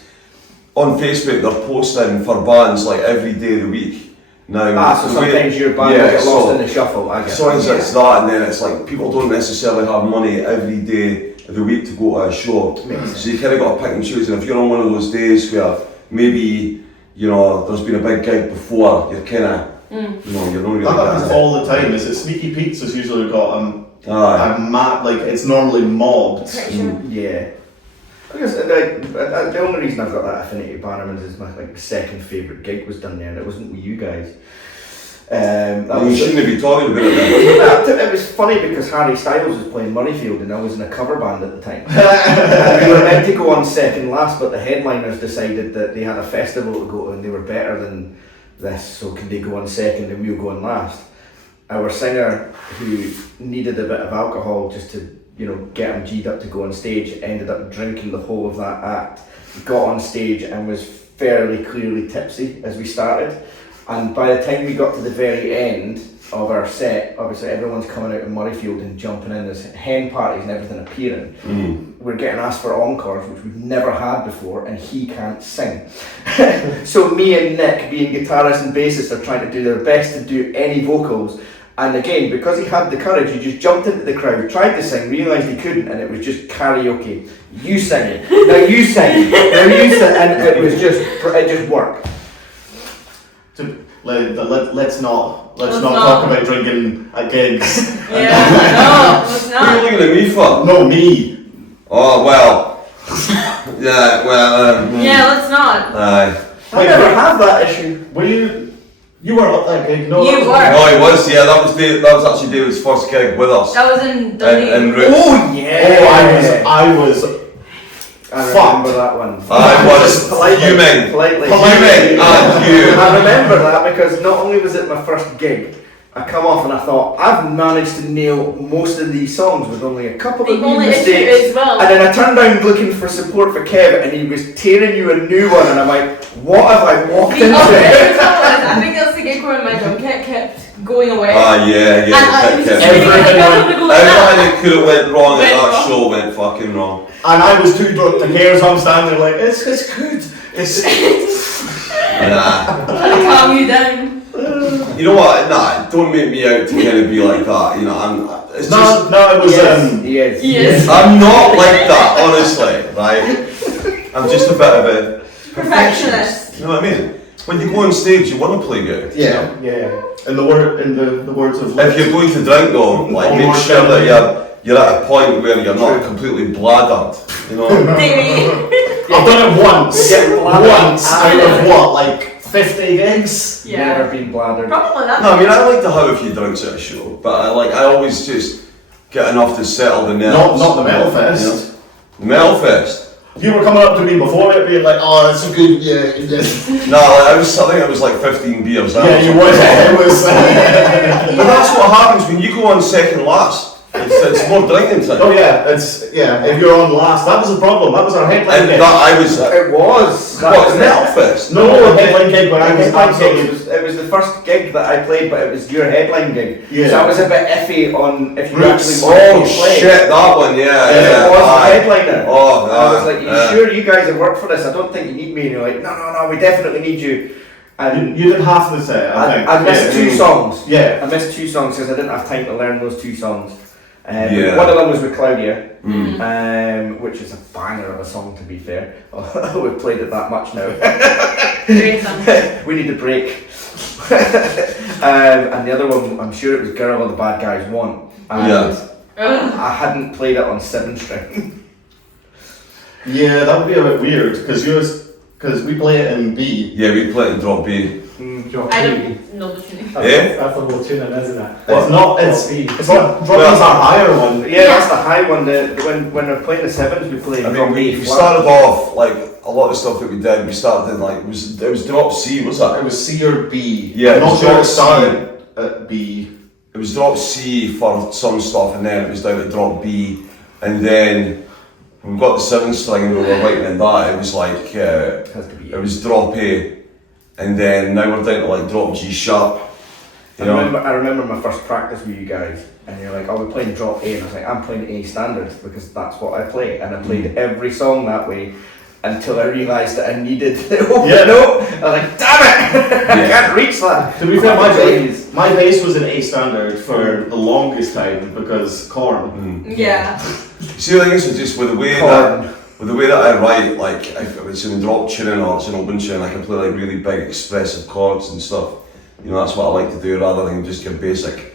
on Facebook they're posting for bands like every day of the week. Now, So the way- sometimes your band will yeah, get lost so- in the shuffle. I get So it. it's that, and then it's like people don't necessarily have money every day of the week to go to a show. Makes So you kind of got to pick and choose. And if you're on one of those days where maybe there's been a big gig before, you're kind of you're not really That happens getting it. all the time. Is it Sneaky Pete's has usually got Aye. a map, like it's normally mobbed. Yeah. I guess the only reason I've got that affinity to Bannerman's is my second favourite gig was done there, and it wasn't with you guys. You shouldn't be talking about it then. It was funny because Harry Styles was playing Murrayfield and I was in a cover band at the time. And we were meant to go on second last, but the headliners decided that they had a festival to go to and they were better than this, so can they go on second and we'll go on last. Our singer, who needed a bit of alcohol just to get him G'd up to go on stage, ended up drinking the whole of that act, got on stage and was fairly clearly tipsy as we started. And by the time we got to the very end of our set, obviously everyone's coming out of Murrayfield and jumping in, there's hen parties and everything appearing. We're getting asked for encores, which we've never had before, and he can't sing. So me and Nick, being guitarists and bassists, are trying to do their best to do any vocals. And again, because he had the courage, he just jumped into the crowd, tried to sing, realised he couldn't, and it was just karaoke. You sing it, now you sing it, now you sing it, and it just worked. Let's not Let's talk not. about drinking at gigs. Yeah, no, it's What are you not. looking at me for? No, me. Oh well. Yeah, well. Yeah, let's not. Aye. I never have that issue. Were you were at that gig? No, You that was- were. No, he was. Yeah, that was actually David's first gig with us. That was in Dundee. And Roots. Oh yeah! Oh, I was. I Fuck. remember that one. I was Politely. fuming. Politely. Fuming at you. I remember that because not only was it my first gig, I come off and I thought, I've managed to nail most of these songs with only a couple The of new only issue mistakes. as well. And then I turned around looking for support for Kev and he was tearing you a new one and I'm like, what have I walked The into? other thing as well is, I think that's the gig where my drum kit kept going away. Ah, yeah. And I was just Everything really like, I don't want to go like that. that could have went wrong at Went that wrong. show went fucking wrong. And I was too drunk to care, so I'm standing there like, it's good. It's Nah. Trying to calm you down. You know what? Nah, don't make me out to kind of be like that. You know, it's just. no, it was Yes. Yes. I'm not like that, honestly, right? I'm just a bit of a Perfectionist. You know what I mean? When you go on stage, you want to play good. yeah. Yeah. In the words of If you're going to drink though, like Oh, make more sure that definitely. you're at a point where you're not completely bladdered. You know? Davey. I've done it once. You get bladdered. Once out of what, like 50 gigs? Yeah. Never been bladdered. Probably that. No, I mean I like to have a few drinks at a show, but I always just get enough to settle the nerves. Not the Metal You know? Fest. The Metal Fest. You were coming up to me before it being like, oh, it's a good, yeah. No, like, I think it was like 15 beers. Yeah, you was. It was. But that's what happens when you go on second last. It's more drinking time. Oh yeah, if you're on last, that was the problem. That was our headline And gig. that I was. It was. That What, was Metal Fest? No, a headline gig when I was absolutely. it was the first gig that I played, but it was your headline gig. Yeah. So I was a bit iffy on if you Roots. actually wanted Oh to play. shit, that one, yeah. It was the aye. headliner. Oh, I was like, you yeah. sure you guys have worked for this? I don't think you need me. And you're like, no, we definitely need you. And You did half the set, I think. I missed Yeah. 2 songs. Yeah. I missed 2 songs because I didn't have time to learn those 2 songs. Yeah. One of them was with Claudia, Mm. which is a banger of a song to be fair. We've played it that much now. Great song. We need a break. And the other one, I'm sure it was Girl All the Bad Guys Want. And Yeah. Ugh. I hadn't played it on 7 string. Yeah, that would be a bit weird because we play it in B. Yeah, we played in drop B. I don't know the tuning. Eh? That's a low tuning, isn't it? It's not. It's B. not. Drop B's a higher one. Yeah, that's the high one. When we're playing the 7s, we play I mean, drop we A flat. started off like a lot of stuff that we did. We started in like it was drop C, was It that? was C or B. Yeah, I'm it not was sure drop it started at B. It was drop C for some stuff, and then it was down to drop B, and then when we got the 7 string and we were writing in that, it was like Has to be it was drop A, and then now we're down to like drop G sharp. You know? I remember my first practice with you guys, and you're like, "Oh, we're playing drop A," and I was like, "I'm playing A standard because that's what I play," and I played every song that way until I realised that I needed the open note. I was like, "Damn it, I can't reach that." To be fair, Please. my bass was in A standard for the longest time because Korn. Yeah. See, the thing is, just with the way Corn. that I write, like if it's in drop tuning or it's an open tune, I can play like really big expressive chords and stuff. You know, that's what I like to do rather than just your basic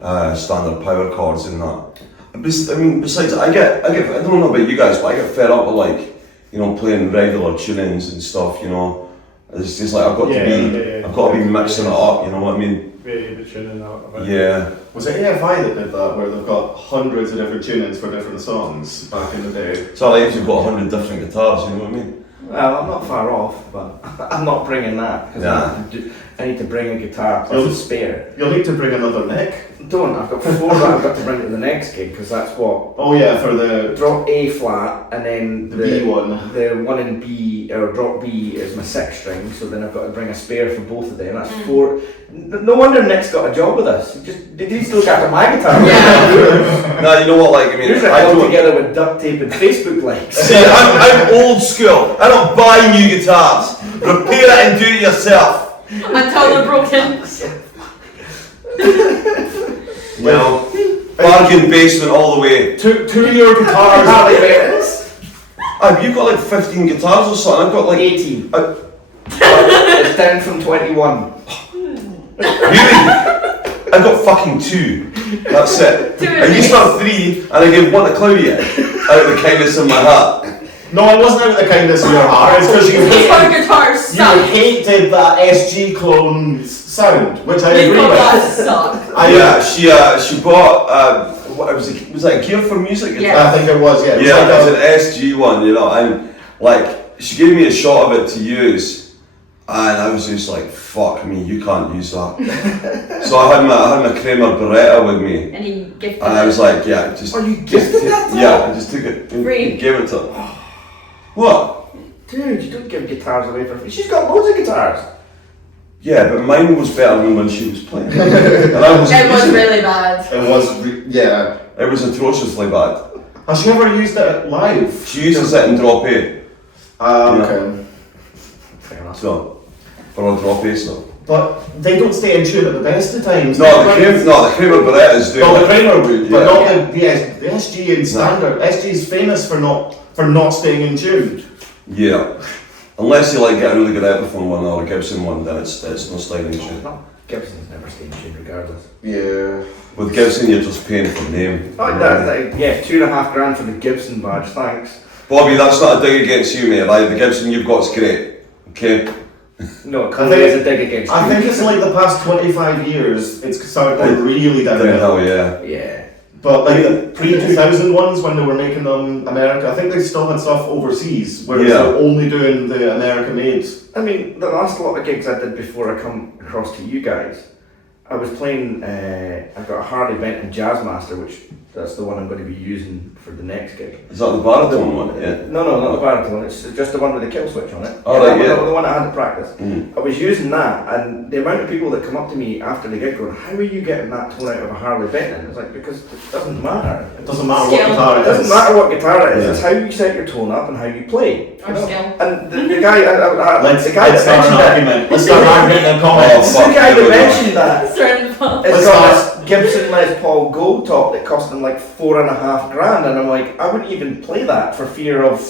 standard power chords and that. I mean, besides, I don't know about you guys, but I get fed up with like, you know, playing regular tunings and stuff. You know, it's just like I've got to be mixing it up. You know what I mean? Vary the tuning out a bit. Yeah. Was it AFI that did that, where they've got hundreds of different tunings for different songs back in the day? So like if you've got 100 different guitars, you know what I mean? Well, I'm not far off, but I'm not bringing that because I need to bring a guitar plus a spare. You'll need to bring another neck. Don't. I've got 4 that I've got to bring to the next gig because that's what. Oh yeah, for the Drop A flat and then The B one. The one in B or drop B is my 6th string, so then I've got to bring a spare for both of them. That's 4. No wonder Nick's got a job with us. Did he still look after my guitar? Yeah. No, you know what? Like I mean, Usually I held don't. together with duct tape and Facebook likes. See, I'm old school. I don't buy new guitars. Repair it and do it yourself. Until they're broken. Well, bargain basement all the way. two of your guitars. Harley Davidson. You've got like 15 guitars or something. I've got like 18. Uh, It's down from 21. Really? I've got fucking 2. That's it. 2 I used to have 3, and I gave 1 to Claudia out of the kindness of my heart. No, it wasn't out of the kindness of your heart. It's because Because our guitars you suck. hated that SG clone sound, which I You agree got with. that suck. Yeah, she bought what was that Gear for Music guitar? Yeah. I think it was, yeah. It was Yeah, like it's an SG one, you know, and like she gave me a shot of it to use, and I was just like, "Fuck me, you can't use that." So I had my Kramer Beretta with me, And he gifted and I was like, "Yeah, just." Oh, you gifted that to Yeah, I just took it and Free. gave it to her. What? Dude, you don't give guitars away for free. She's got loads of guitars. Yeah, but mine was better than when she was playing, and I wasn't It was using really bad. It was, yeah. It was atrociously bad. Has she ever used it live? She uses it in drop A, Okay. Fair enough. so for a drop A stuff. But they don't stay in tune at the best of times. No, the Kramer Berettas do. Well, the Kramer would, but Yeah. not the SG and standard. SG is famous for not staying in tune. Yeah. Unless you like get a really good Epiphone one or a Gibson one, then it's no styling tune. No, Gibson's never staying in tune regardless. Yeah. With Gibson, you're just paying for name. Oh, yeah, $2.5 for the Gibson badge, thanks. Bobby, that's not a dig against you, mate. Right? The Gibson you've got's great. Okay. No, I clearly think- it's a dig against I you. think it's like the past 25 years, it's started going really downhill. Hell yeah. Yeah. But like the pre-2000 ones, when they were making them America, I think they still had stuff overseas, whereas Yeah. they're only doing the American-made. I mean, the last lot of gigs I did before I come across to you guys, I was playing, I've got a Harley Benton Jazzmaster, which that's the one I'm going to be using for the next gig. Is that the baritone one? Yeah. No, not the baritone, it's just the one with the kill switch on it. Oh, right, the, yeah. the one I had to practice. Mm. I was using that, and the amount of people that come up to me after the gig going, "How are you getting that tone out of a Harley Benton?" It's like, because it doesn't matter. It doesn't matter what Skill. guitar It it doesn't is. matter what guitar it is, Yeah. it's how you set your tone up and how you play. Or skill. And the guy, Let's the guy that start an mentioned that, argument. Let's start an argument in the comments. Oh, the guy here we that go. mentioned that, It's around the pub. it's Let's got start. this Gibson Les Paul Gold Top that cost him like $4,500, and I'm like, I wouldn't even play that for fear of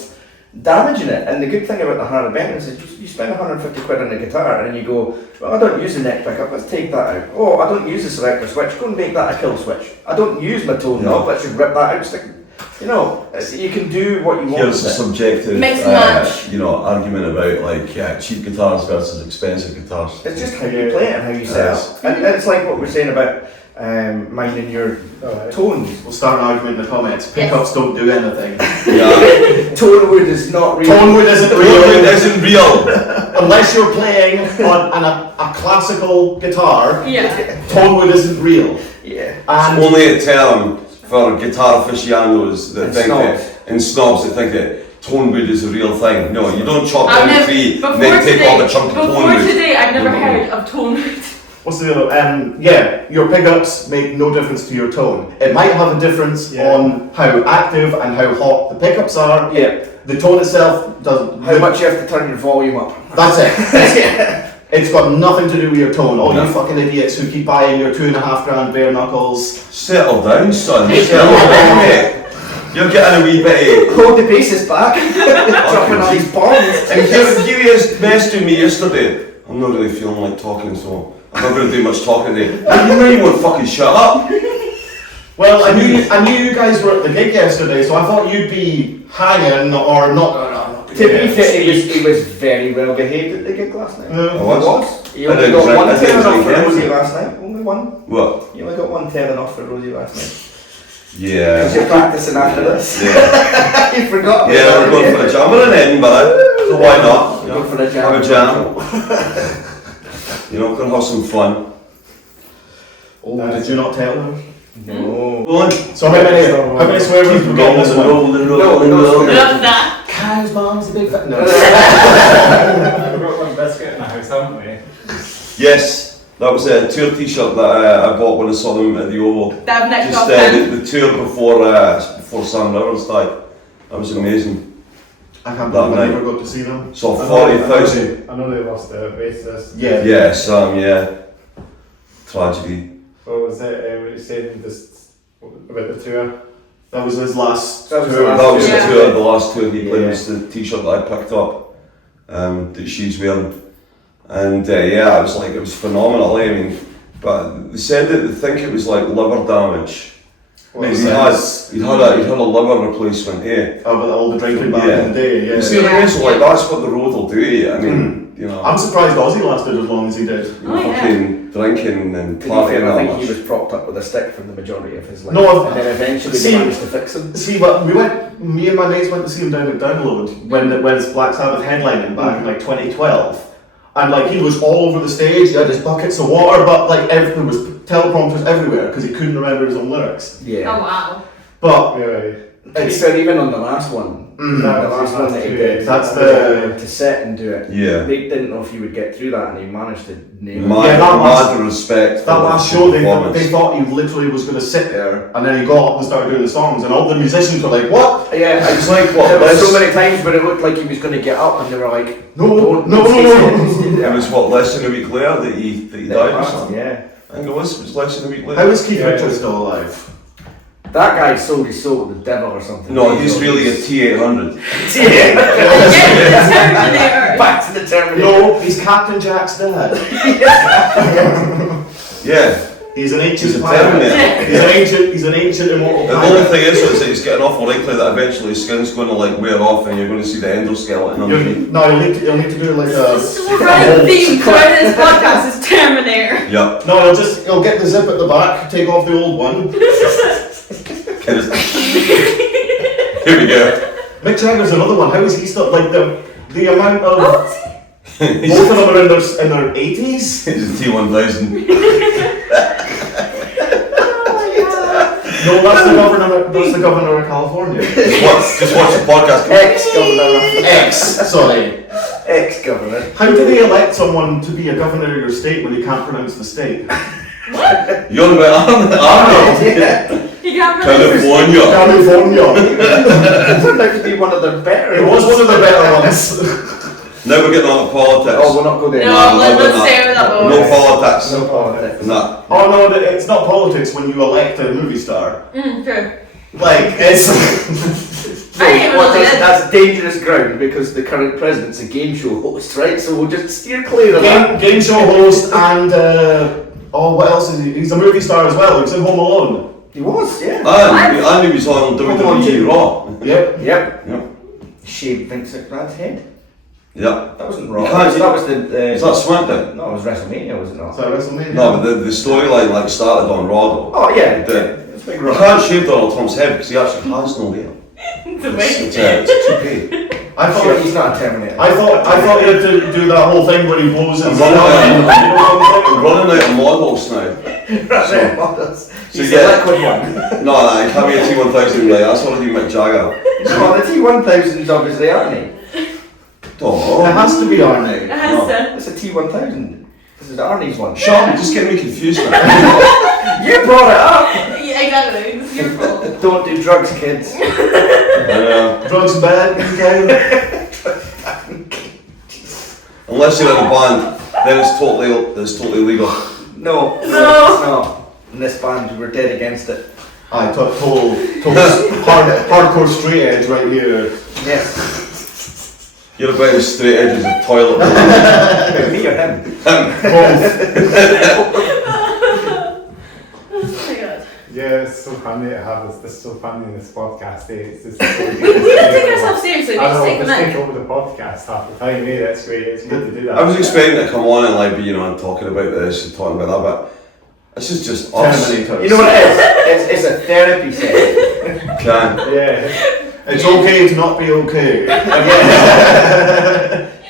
damaging it. And the good thing about the Harley Benton is you spend 150 quid on a guitar, and then you go, well, I don't use the neck pickup, let's take that out. Oh, I don't use the selector switch, go and make that a kill switch. I don't use my tone knob, let's just rip that out, stick. You know, you can do what you want Here's a with it. subjective, Mix and match. argument about like cheap guitars versus expensive guitars. It's just how you play it and how you set Yes. up. And it's like what we're saying about minding your Alright. tones. We'll start an argument in the comments. Pickups don't do anything. Yeah. Tone wood is not real. Tone wood isn't It real isn't real. unless you're playing on a classical guitar. Yeah. Tone wood isn't real. Yeah. And Only a term for guitar aficionados that And think snobs. that, and snobs that think that tone wood is a real thing. No, you don't chop I've down a never, tree before and then take today, all the chunk of tone before wood. today, I've never No. heard of tone wood. what's the other? Yeah, your pickups make no difference to your tone. It might have a difference Yeah. on how active and how hot the pickups are. Yeah. The tone itself doesn't. How much you have to turn your volume up. That's it. It's got nothing to do with your tone. All No. you fucking idiots who keep buying your $2,500 bare knuckles. Settle down, son. Settle down, mate. You're getting a wee bit. Hold the bases back. Dropping all these bombs. And Huey messaged me yesterday. I'm not really feeling like talking, so I'm not going to do much talking today. You know you won't fucking shut up. Well, I knew you guys were at the gig yesterday, so I thought you'd be hanging or not. To be fair, he was very well behaved at the gig last night. Yeah. I was. He I only didn't got drink- one I didn't telling off for drink Rosie anything. last night. Only one. What? You only got one telling off for Rosie last night. Yeah. Because you're practicing after this. Yeah. You forgot. Yeah, we're going for a jam. We're in Edinburgh, so why not? You're going for a jam. Have a jam. You know, gonna have some fun. Oh, did you not tell them? No. Go on. So how many swear words we got in this one? No. Love that. Kyle's mom's a big fan. No. We've got one biscuit in the house, haven't we? Yes, that was a tour T-shirt that I bought when I saw them at the Oval. That next Just off pen. the tour before Sam Rivers died. That was amazing. I can't That believe I night. never got to see them. Saw I know 40,000. they lost the bassist. Yeah. Yeah, Sam, yeah. Tragedy. What was it? What you saying this about the tour? That was his last That was tour. the last That was Yeah. the tour, the last tour he played Yeah. was the T-shirt that I picked up, that she's wearing. And yeah, it was phenomenal. I mean, but they said that they think it was like liver damage. Makes He'd sense. had a liver replacement, yeah. Oh, but all the drinking back Yeah. in the day, yeah. You see what I mean? So like that's what the road will do to you. I mean, you know, I'm surprised Ozzy lasted as long as he did. Oh, yeah. fucking drinking and To be partying fair, that I think much. he was propped up with a stick for the majority of his life. No, and then eventually see- they managed to fix him. See, but me and my mates went to see him down at Download when it's Black Sabbath headlining back in like 2012. And like he was all over the stage, he had his buckets of water, but like there was teleprompters everywhere because he couldn't remember his own lyrics. Yeah. Oh wow. But Really. It's so even on the last one, Mm. the last one that he did, That's he the- went to set and do it. Yeah. They didn't know if he would get through that, and he managed to nail it. Mad, Yeah, that last- mad respect. that for last the show, they performance. thought he literally was going to sit there, and then he got up and started doing the songs, and all the musicians were like, "What?" Yeah, It's like what there were less. so many times where it looked like he was going to get up, and they were like, No, "Don't, no, don't no, say no. it." It was what less than a week later that he died or something. Yeah. I think it was less than a week later. How is Keith Yeah. Richards still alive? That guy sold his soul to the devil or something. No, he's really a T800. Terminator. Back to the Terminator. No, he's Captain Jack's dad. Yeah. He's an ancient He's a pirate. Terminator. He's an ancient immortal The only pirate. thing is that it's getting awful likely that eventually his skin's going to like wear off and you're going to see the endoskeleton underneath. No, you'll need to do like a. This is a running theme throughout this podcast is Terminator. Yeah. No, you'll get the zip at the back, take off the old one. Here we go. Mick Jagger's another one. How is he still like the amount of How old is he? both of them are in their 80s? It's a T1000. No, that's the governor of California. Just watch the podcast. Ex-governor. Sorry. Ex-governor. How do they elect someone to be a governor of your state when you can't pronounce the state? You're on about Arnold. Yeah. He got rid of California. California. It turned out to be one of the better It was one of the better ones. Now we're getting on to politics. Oh, we'll not go there. No, let's no, stay with that No one. politics. No politics. Nah. Oh no, it's not politics when you elect a movie star. True. Like, it's. I ain't even Well, looking at that's dangerous ground because the current president's a game show host, right? So we'll just steer clear of that. game show host and. What else is he? He's a movie star as well. He was in Home Alone. He was, yeah. And he was on WWE Raw. Yep. Yep. Yep. Shaved Vince McMahon's head. Yeah. That wasn't You Raw. can't- That was the. Is that SmackDown? No, it was WrestleMania, was it not? So WrestleMania. No, but the storyline like started on Raw though. Oh yeah, The- it's big You Raw. can't shave Donald Trump's head because he actually has no hair. It's It's, amazing. it's toupee. I Sure, thought he's not a Terminator. I thought he had to do that whole thing where he blows his. I'm running You know Running out of models now. Right, models. He's yeah. the liquid one. No, it can't be a T1000 guy. That's what I do Mick Jagger. No, the T1000 is obviously Arnie. It Oh. has to be It Arnie. has to. It's a T1000. This is Arnie's one. Sean, you're just getting me confused now. You brought it up. Yeah, exactly. It's your fault. Don't do drugs, kids. Drugs bad, okay? Unless you're in a band, then it's totally legal. No. No. No. In this band, we're dead against it. I total hardcore straight edge right here. Yes. You're about as straight edge as a toilet. Me or him? Both. Oh my god. Yeah, it's so funny to have this. This is so funny in this podcast. It's just We don't take ourselves seriously, we I just know, take just them take in. over the podcast half the time. Yeah, that's great. It's good to do that. I was expecting to come on and like be, you know, and talking about this and talking about that, but this is just us. Terminators. You know what it is? It's a therapy session. Can. Yeah. It's okay to not be okay.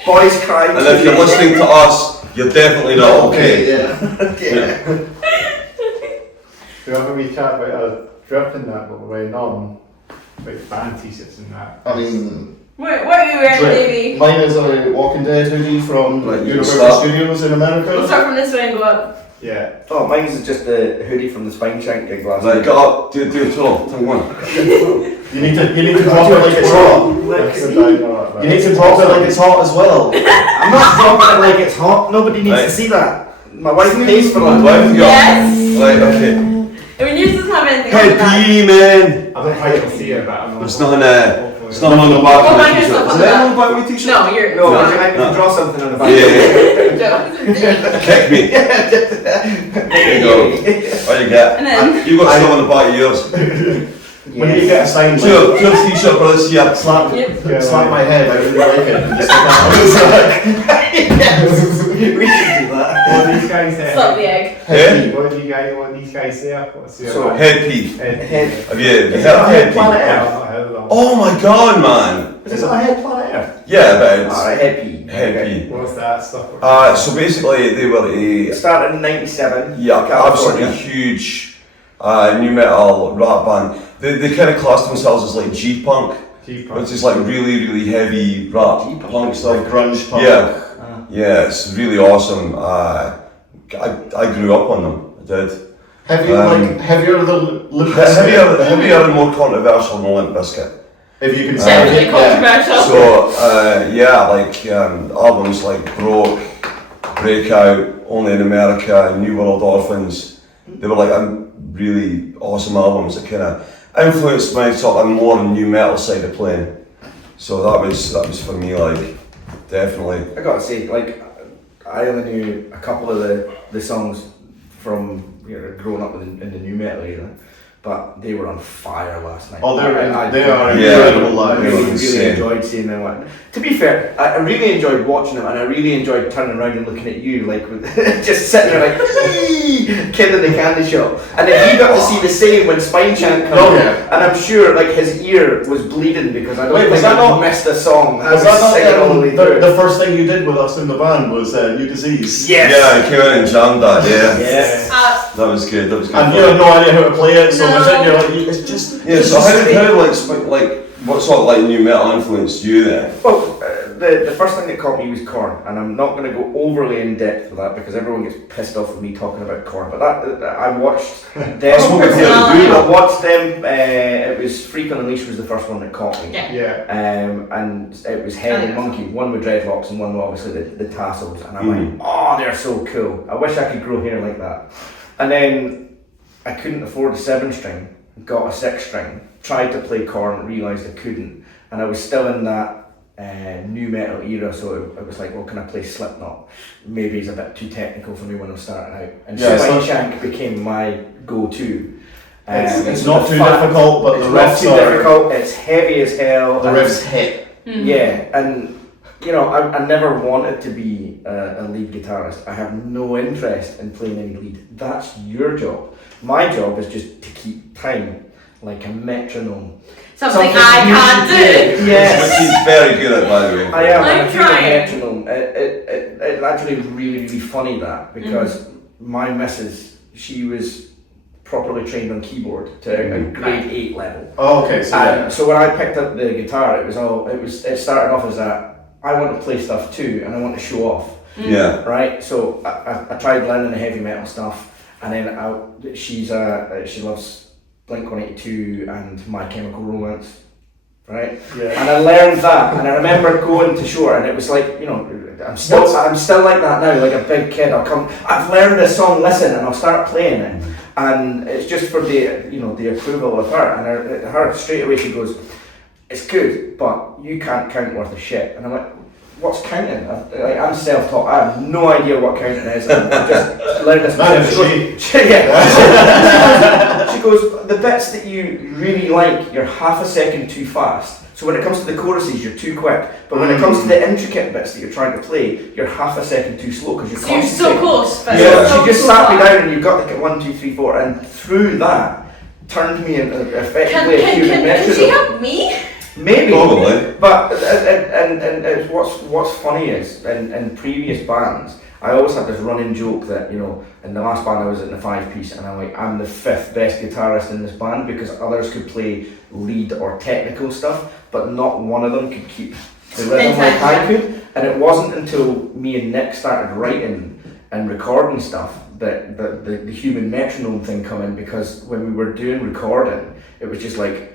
Boys cry. And if you're listening to us, you're definitely not okay. Yeah. We have a wee chat about a trip and that, but we're on like band t-shirts and that. I mean, What are you wearing, baby? mine is a Walking Dead hoodie from Right, you Universal start. Studios in We'll America. start from this way and go up. Yeah. Oh, mine's is just the hoodie from the Spine Shank gig last Like, night. get up, do a tour, thing one. You need to drop it like it's hot. That's the dynamic. You need to drop it like it's hot as well. I'm not dropping it like it's hot. Nobody needs Right. to see that. My wife pays for Do that. I have to go? Yes. Right, okay. I mean, yours doesn't have anything on Head that. B, man. I don't know how you can see it, but I'm not. There's nothing on the back Oh, of the mine is t-shirt. not Is on there the anything on the back of the t-shirt? No, you're. No, No. I can draw something on the back. Yeah. Kick me. There you go. What you get? And then- You got stuff on the back of yours. When you get a sign Two like t-shirt for this year. slap, Yep. slap my head, I really like it. And just like that. We should do that. What do these guys say? Slap the egg. Yeah? What these guys say? What's the So, other- Head pea. Head. Have you heard Is of it head Planet pea? I've Earth? not heard of them. Oh my god, man! Is it a head planet Earth? Yeah, but it's Alright, head pea. head pea. What's that stuff? So basically they were It started in '97. yeah, absolutely California. huge new metal rap band. They kind of classed themselves as like G-punk, which is like really heavy rap G-punk. punk Like stuff. grunge punk. Yeah, yeah, it's really awesome. I grew up on them. I did. Heavier than Limp Bizkit? Heavier and more controversial than Limp Bizkit. If you can say Definitely it. controversial. So yeah, like albums like Broke, Breakout, Only in America, New World Orphans. They were like really awesome albums that kind of influenced my sort of more new metal side of playing. So that was for me, like, definitely. I gotta say, like, I only knew a couple of the songs from growing up in the new metal era, but they were on fire last night. Oh, they are Yeah. incredible I live. really Insane. enjoyed seeing them. To be fair, I really enjoyed watching them, and I really enjoyed turning around and looking at you, like with just sitting there like kid in the candy shop. And then he got to see the same when Spine Chant came Oh, on, yeah. and I'm sure like his ear was bleeding because I don't Wait, was think that I not- missed a song. I Was was that singing all the way not through. the first thing you did with us in the band was New Disease? Yes. Yeah, I came in and jammed that. Yeah, Yes. that was good. That was good. And you had no idea how to play it, so No. we're sitting here like, it's just... Yeah. So how what sort of like new metal influenced you then? Well, the first thing that caught me was Korn, and I'm not going to go overly in depth with that because everyone gets pissed off with me talking about Korn. But I watched them. That's what we're here to do. I watched them. It was Freak on a Leash was the first one that caught me. Yeah. Yeah. And it was Head and Monkey, one with dreadlocks and one with obviously the tassels. And I'm like, oh, they're so cool. I wish I could grow hair like that. And then I couldn't afford a 7-string, got a 6-string, tried to play Korn, realised I couldn't. And I was still in that new metal era, so it was like, well, can I play Slipknot? Maybe it's a bit too technical for me when I'm starting out. And Yeah, Spine so- Shank became my go-to. It's so not the too difficult, but it's the not riffs too are... difficult. It's heavy as hell. The and- riffs hit. Yeah, and you know, I never wanted to be a lead guitarist. I have no interest in playing any lead. That's your job. My job is just to keep time, like a metronome. Something I can't do. Yes. Which he's very good at, by the way. I am. I'm a trying. metronome. It's actually really funny that because my missus, she was properly trained on keyboard to a grade 8 level. Oh, okay, so yeah. And so when I picked up the guitar, it started off as I want to play stuff too, and I want to show off, Yeah. right? So I tried learning the heavy metal stuff, and then she loves Blink-182 and My Chemical Romance, right? Yeah. And I learned that, and I remember going to show her, and it was like, you know, I'm still like that now, like a big kid. I've learned a song, listen, and I'll start playing it, and it's just for the approval of her, and her straight away she goes, it's good, but you can't count worth of shit, and I'm like, what's counting? I'm self-taught. I have no idea what counting is. I just learned this. She goes, the bits that you really like, you're half a second too fast. So when it comes to the choruses, you're too quick. But when it comes to the intricate bits that you're trying to play, you're half a second too slow because you're So you're so close, but Yeah. so She just so sat me far. down and you've got like a 1, 2, 3, 4, and through that turned me into effectively a human Can she metronome. help me? Maybe. Probably. But and what's funny is in previous bands, I always had this running joke that, you know, in the last band I was in the 5-piece, and I'm the 5th best guitarist in this band because others could play lead or technical stuff, but not one of them could keep the rhythm like I could. And it wasn't until me and Nick started writing and recording stuff that the human metronome thing come in, because when we were doing recording, it was just like,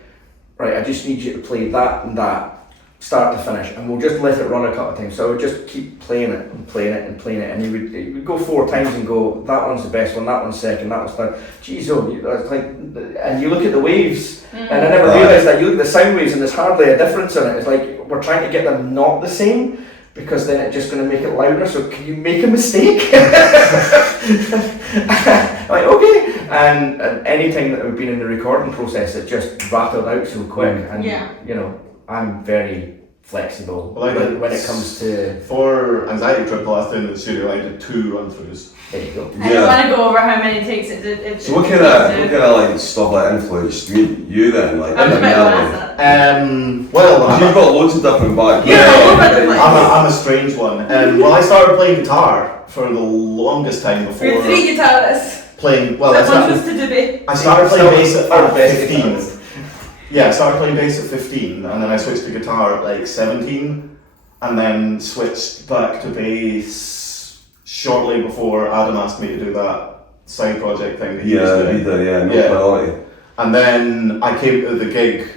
right, I just need you to play that and that, start to finish, and we'll just let it run a couple of times. So I would just keep playing it and playing it and playing it, and he would go 4 times and go, that one's the best one, that one's second, that one's third. Geez, it's like, and you look at the waves, and I never realised that you look at the sound waves and there's hardly a difference in it. It's like we're trying to get them not the same, because then it's just going to make it louder. So can you make a mistake? Like, okay. And any time that we've been in the recording process, it just rattled out so quick. And you know, I'm very flexible when it comes to. For Anxiety Trip last time in the studio, I did 2 run-throughs. There you go. I don't want to go over how many takes it did. So what kind of like stuff like influenced you then? Like, I was about to ask that. Well, you've got loads of different backgrounds. I'm a strange one. Well, I started playing guitar for the longest time before. We have 3 guitarists. Playing, well, Someone chose to debate. I started playing bass at 15. Yeah, I started playing bass at 15, and then I switched to guitar at like 17, and then switched back to bass shortly before Adam asked me to do that side project thing that he was doing. Priority. And then I came to the gig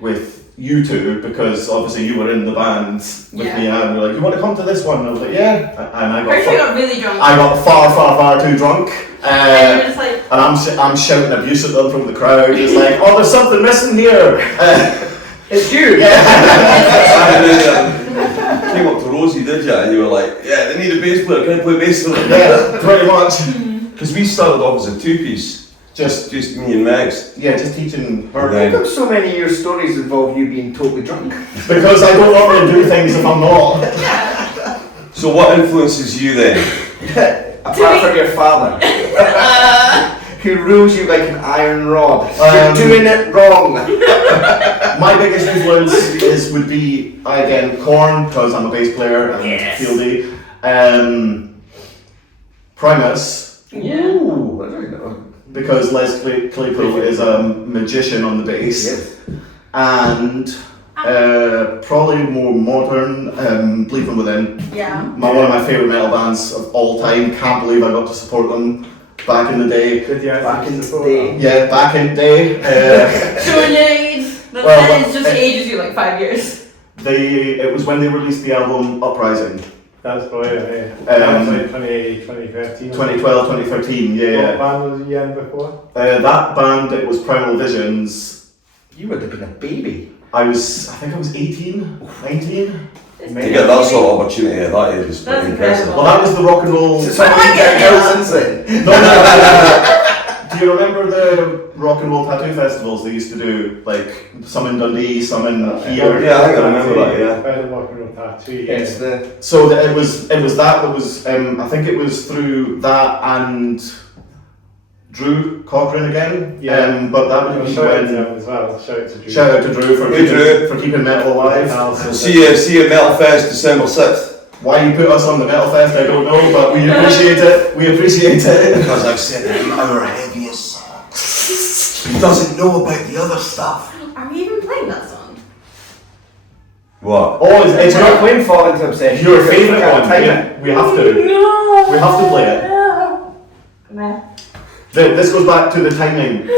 with you two because obviously you were in the band with me, and you were like, "You want to come to this one?" And I was like, "Yeah." And I got really drunk. I got far too drunk. And you were just like, and I'm shouting abuse at them from the crowd. It's like, "Oh, there's something missing here." It's you. Yeah. Came up to Rosie, did you? And you were like, "Yeah, they need a bass player. Can I play bass for them?" Yeah, pretty much. Because we started off as a 2-piece. Just me and Max. Yeah, just teaching her. How come so many of your stories involve you being totally drunk? Because I don't normally do things if I'm not. So what influences you then? Apart from your father, who rules you like an iron rod. You're doing it wrong. My biggest influence would be again Korn, because I'm a bass player and fieldy. Primus. Ooh, I don't know. Because Les Claypool is a magician on the bass. Yes. And probably more modern, Bleed From Within. yeah. One of my favourite metal bands of all time. Can't believe I got to support them back in the day. Did you Back in the support day. them? Yeah, back in the day. Showing your age. That is just ages you like 5 years. It was when they released the album Uprising. That's brilliant, that was like 2013. 2012, 2013, yeah. What band was you in before? That band, it was Primal Visions. You would have been a baby. I think I was 18, 19. To get that sort of opportunity at that age is That's pretty impressive. incredible. Well, that was the rock and roll. So I'm since then. No. Do you remember the rock and roll tattoo festivals they used to do? Like some in Dundee, some in here. Yeah, I think I remember that, yeah. By the rock and roll tattoo, It's the So it was that was I think it was through that and Drew Cochrane again. Yeah. But that would be Shout out to when. him as well. Shout out to Drew. Shout out to Drew for Hey, Drew. for keeping metal alive. See you at Metal Fest December 6th. Why you put us on the Metal Fest, I don't know, but we appreciate it. We appreciate it. Because I've said him our heaviest song. He doesn't know about the other stuff. Are we even playing that song? What? Oh, it's you're not playing Fall Into Obsession. your favourite one. Time Yeah, we have to. No. We have to play it. Meh. This goes back to the timing.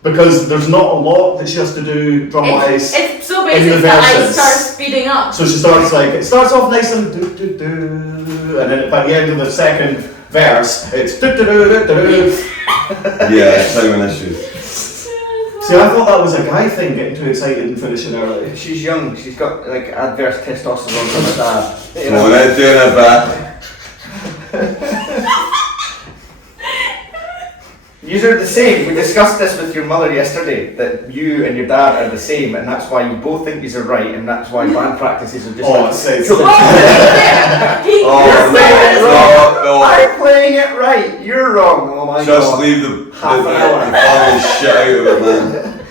Because there's not a lot that she has to do drum wise. It's so in basic the that I verses. start speeding up. So she starts it starts off nice and do do do, and then by the end of the second verse, it's do do do do do. Yeah, timing issues. See, I thought that was a guy thing, getting too excited and finishing early. She's young. She's got like adverse testosterone from her dad. You No, know? we're not doing it back. You're the same. We discussed this with your mother yesterday, that you and your dad are the same, and that's why you both think these are right, and that's why band practices are just like... It's Oh, no. I'm playing it right. You're wrong. Oh my Just god. leave the Half an hour. family shit out of it, man.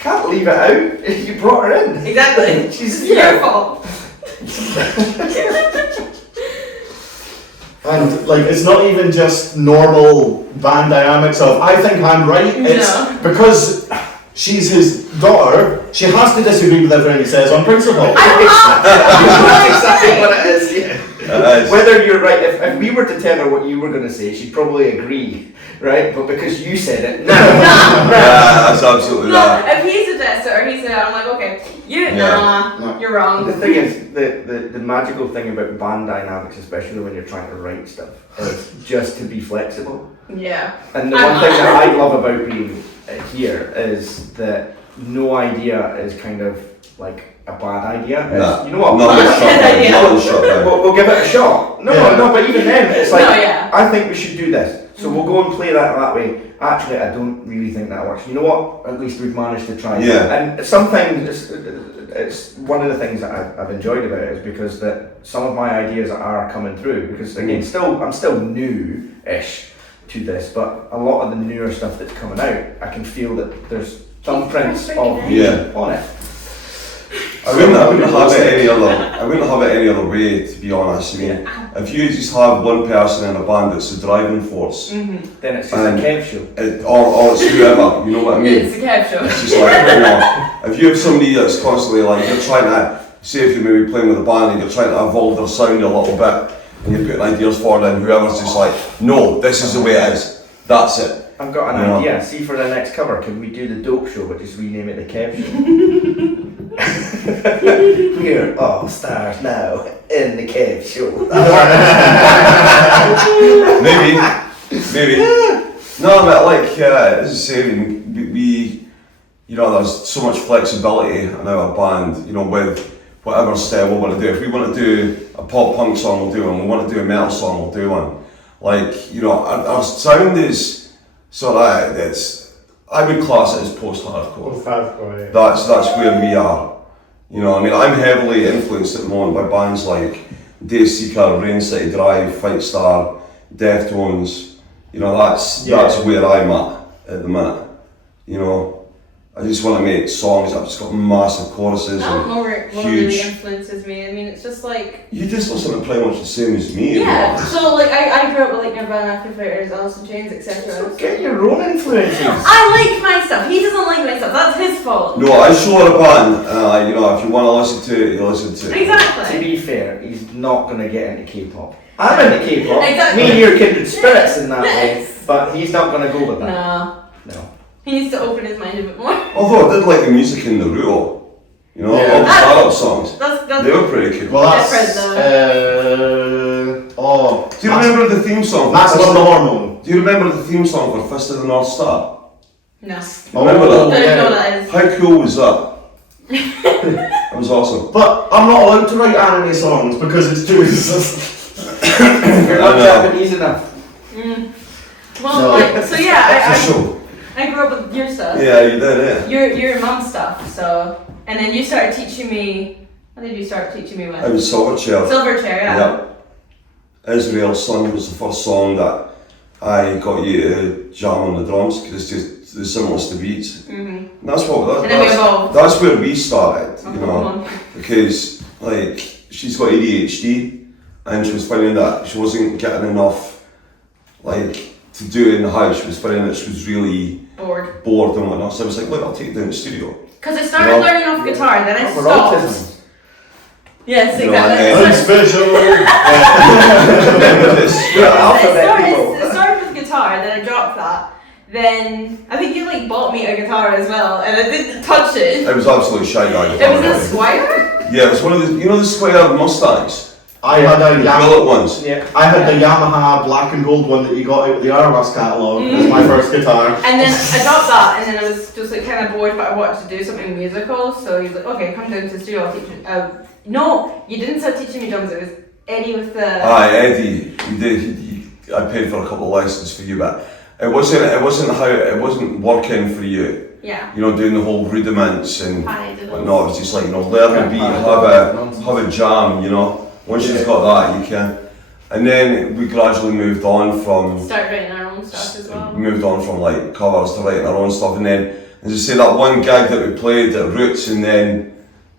Can't leave it out. You brought her in. Exactly. She's your fault. And it's not even just normal band dynamics of I think I'm right. It's because she's his daughter. She has to disagree with everything he says on principle. That's exactly what it is. Yeah. It is. Whether you're right, if we were to tell her what you were going to say, she'd probably agree, right? But because you said it, no. Yeah, that's absolutely No, that. if he suggests it or he said it, I'm like, okay, No. you're wrong. The thing is, the magical thing about band dynamics, especially when you're trying to write stuff, is just to be flexible. Yeah. And the one thing that I love about being here is that no idea is kind of like a bad idea. Nah, You know what? nothing's That's a shut good down. idea. Nothing's shut down. We'll give it a shot. No, Yeah. no, but even then, it's like, No, yeah. I think we should do this. So we'll go and play that way. Actually, I don't really think that works. You know what? At least we've managed to try. Yeah. And sometimes it's one of the things that I've enjoyed about it is because that some of my ideas are coming through. Because again, I'm still new-ish to this, but a lot of the newer stuff that's coming out, I can feel that there's thumbprints of me Yeah. on it. I wouldn't have it any other. I wouldn't have it any other way, to be honest. I mean, if you just have one person in a band that's the driving force, Then it's just And- a Kev show. or it's whoever, you know what I mean? It's a cab show. It's just like, you know, if you have somebody that's constantly like, you're trying to, say if you're maybe playing with a band and you're trying to evolve their sound a little bit, and you're putting ideas forward, and whoever's just like, no, this is the way it is. That's it. I've got an Yeah. idea. See, for the next cover, can we do the Dope Show but just rename it the Kev Show? We're all stars now in the Kev Show. Maybe. No, but like, as I say, we, you know, there's so much flexibility in our band, you know, with whatever style we want to do. If we want to do a pop punk song, we'll do one. We want to do a metal song, we'll do one. Like, you know, our sound is sort of, I would class it as post-hardcore. Post-hardcore, yeah. That's where we are. You know, I mean, I'm heavily influenced at the moment by bands like Dayseeker, Rain City Drive, Fightstar, Deftones. You know, that's where I'm at the minute. You know, I just want to make songs that have just got massive choruses I don't know what really huge. influences me. I mean, it's just like. You just listen to pretty much the same as me. Yeah, so like I grew up with like Nirvana, Foo Fighters, Alice in Chains, etc. Get your own influences. I like my stuff. He doesn't like my stuff. That's his fault. No, I show a band, you know, if you want to listen to it, you listen to it. To Exactly. be fair, he's not going to get into K-pop. I'm into K-pop. Exactly. Me and your kindred spirits in that way, Yes. but he's not going to go with that. No. No. He needs to open his mind a bit more. Although I did like the music in Naruto. You know, Yeah. all the startup songs. That's They were pretty cool. Well, that's Different, Do you remember the theme song? That's for not Fist the of- hormone. Do you remember the theme song for Fist of the North Star? no. Remember I that? don't know yeah. what that is. How cool was that? That was awesome. But I'm not allowed to write anime songs because it's too. You're not I know. Japanese enough. Well, No. like, so yeah, For sure. I grew up with your stuff. Yeah, you did, yeah. Your mom's stuff. So, and then you started teaching me. What did you start teaching me I with? was Silverchair. Silverchair, yeah. Israel's Son was the first song that I got you to jam on the drums because it's just the simplest of beats. Mhm. And that's what And then we evolved. that's where we started, you Oh, know, come on. because like she's got ADHD and she was finding that she wasn't getting enough like to do it in the house. She was finding that she was really Bored. bored and whatnot. So I was like, look, I'll take you down to the studio. Because I started No. learning off guitar, then I For stopped. autism. Yes, No, exactly. and- So I'm special. Remember this? We're alphabet it people. started with guitar, then I dropped that. Then I think you like bought me a guitar as well, and I didn't touch it. I was absolutely shy guy. It was a Squire. Yeah, it was one of the, you know the Squire Mustangs? I had a Bullet ones. Yeah. I had the Yamaha black and gold one that you got out of the Arwas catalogue as my first guitar. And then I dropped that, and then I was just like kind of bored, but I wanted to do something musical. So he's like, "Okay, come down to the studio. I'll teach you." No, you didn't start teaching me drums. It was Eddie with the. Aye, Eddie, you did. I paid for a couple of lessons for you, but it wasn't working for you. Yeah. You know, doing the whole rudiments and I did. whatnot. It was just like, you know, learn a beat, have a jam. You know, once you've got that, you can. And then we gradually moved on from Start writing our own stuff as well. like covers to writing our own stuff, and then as I say, that one gig that we played at Roots, and then.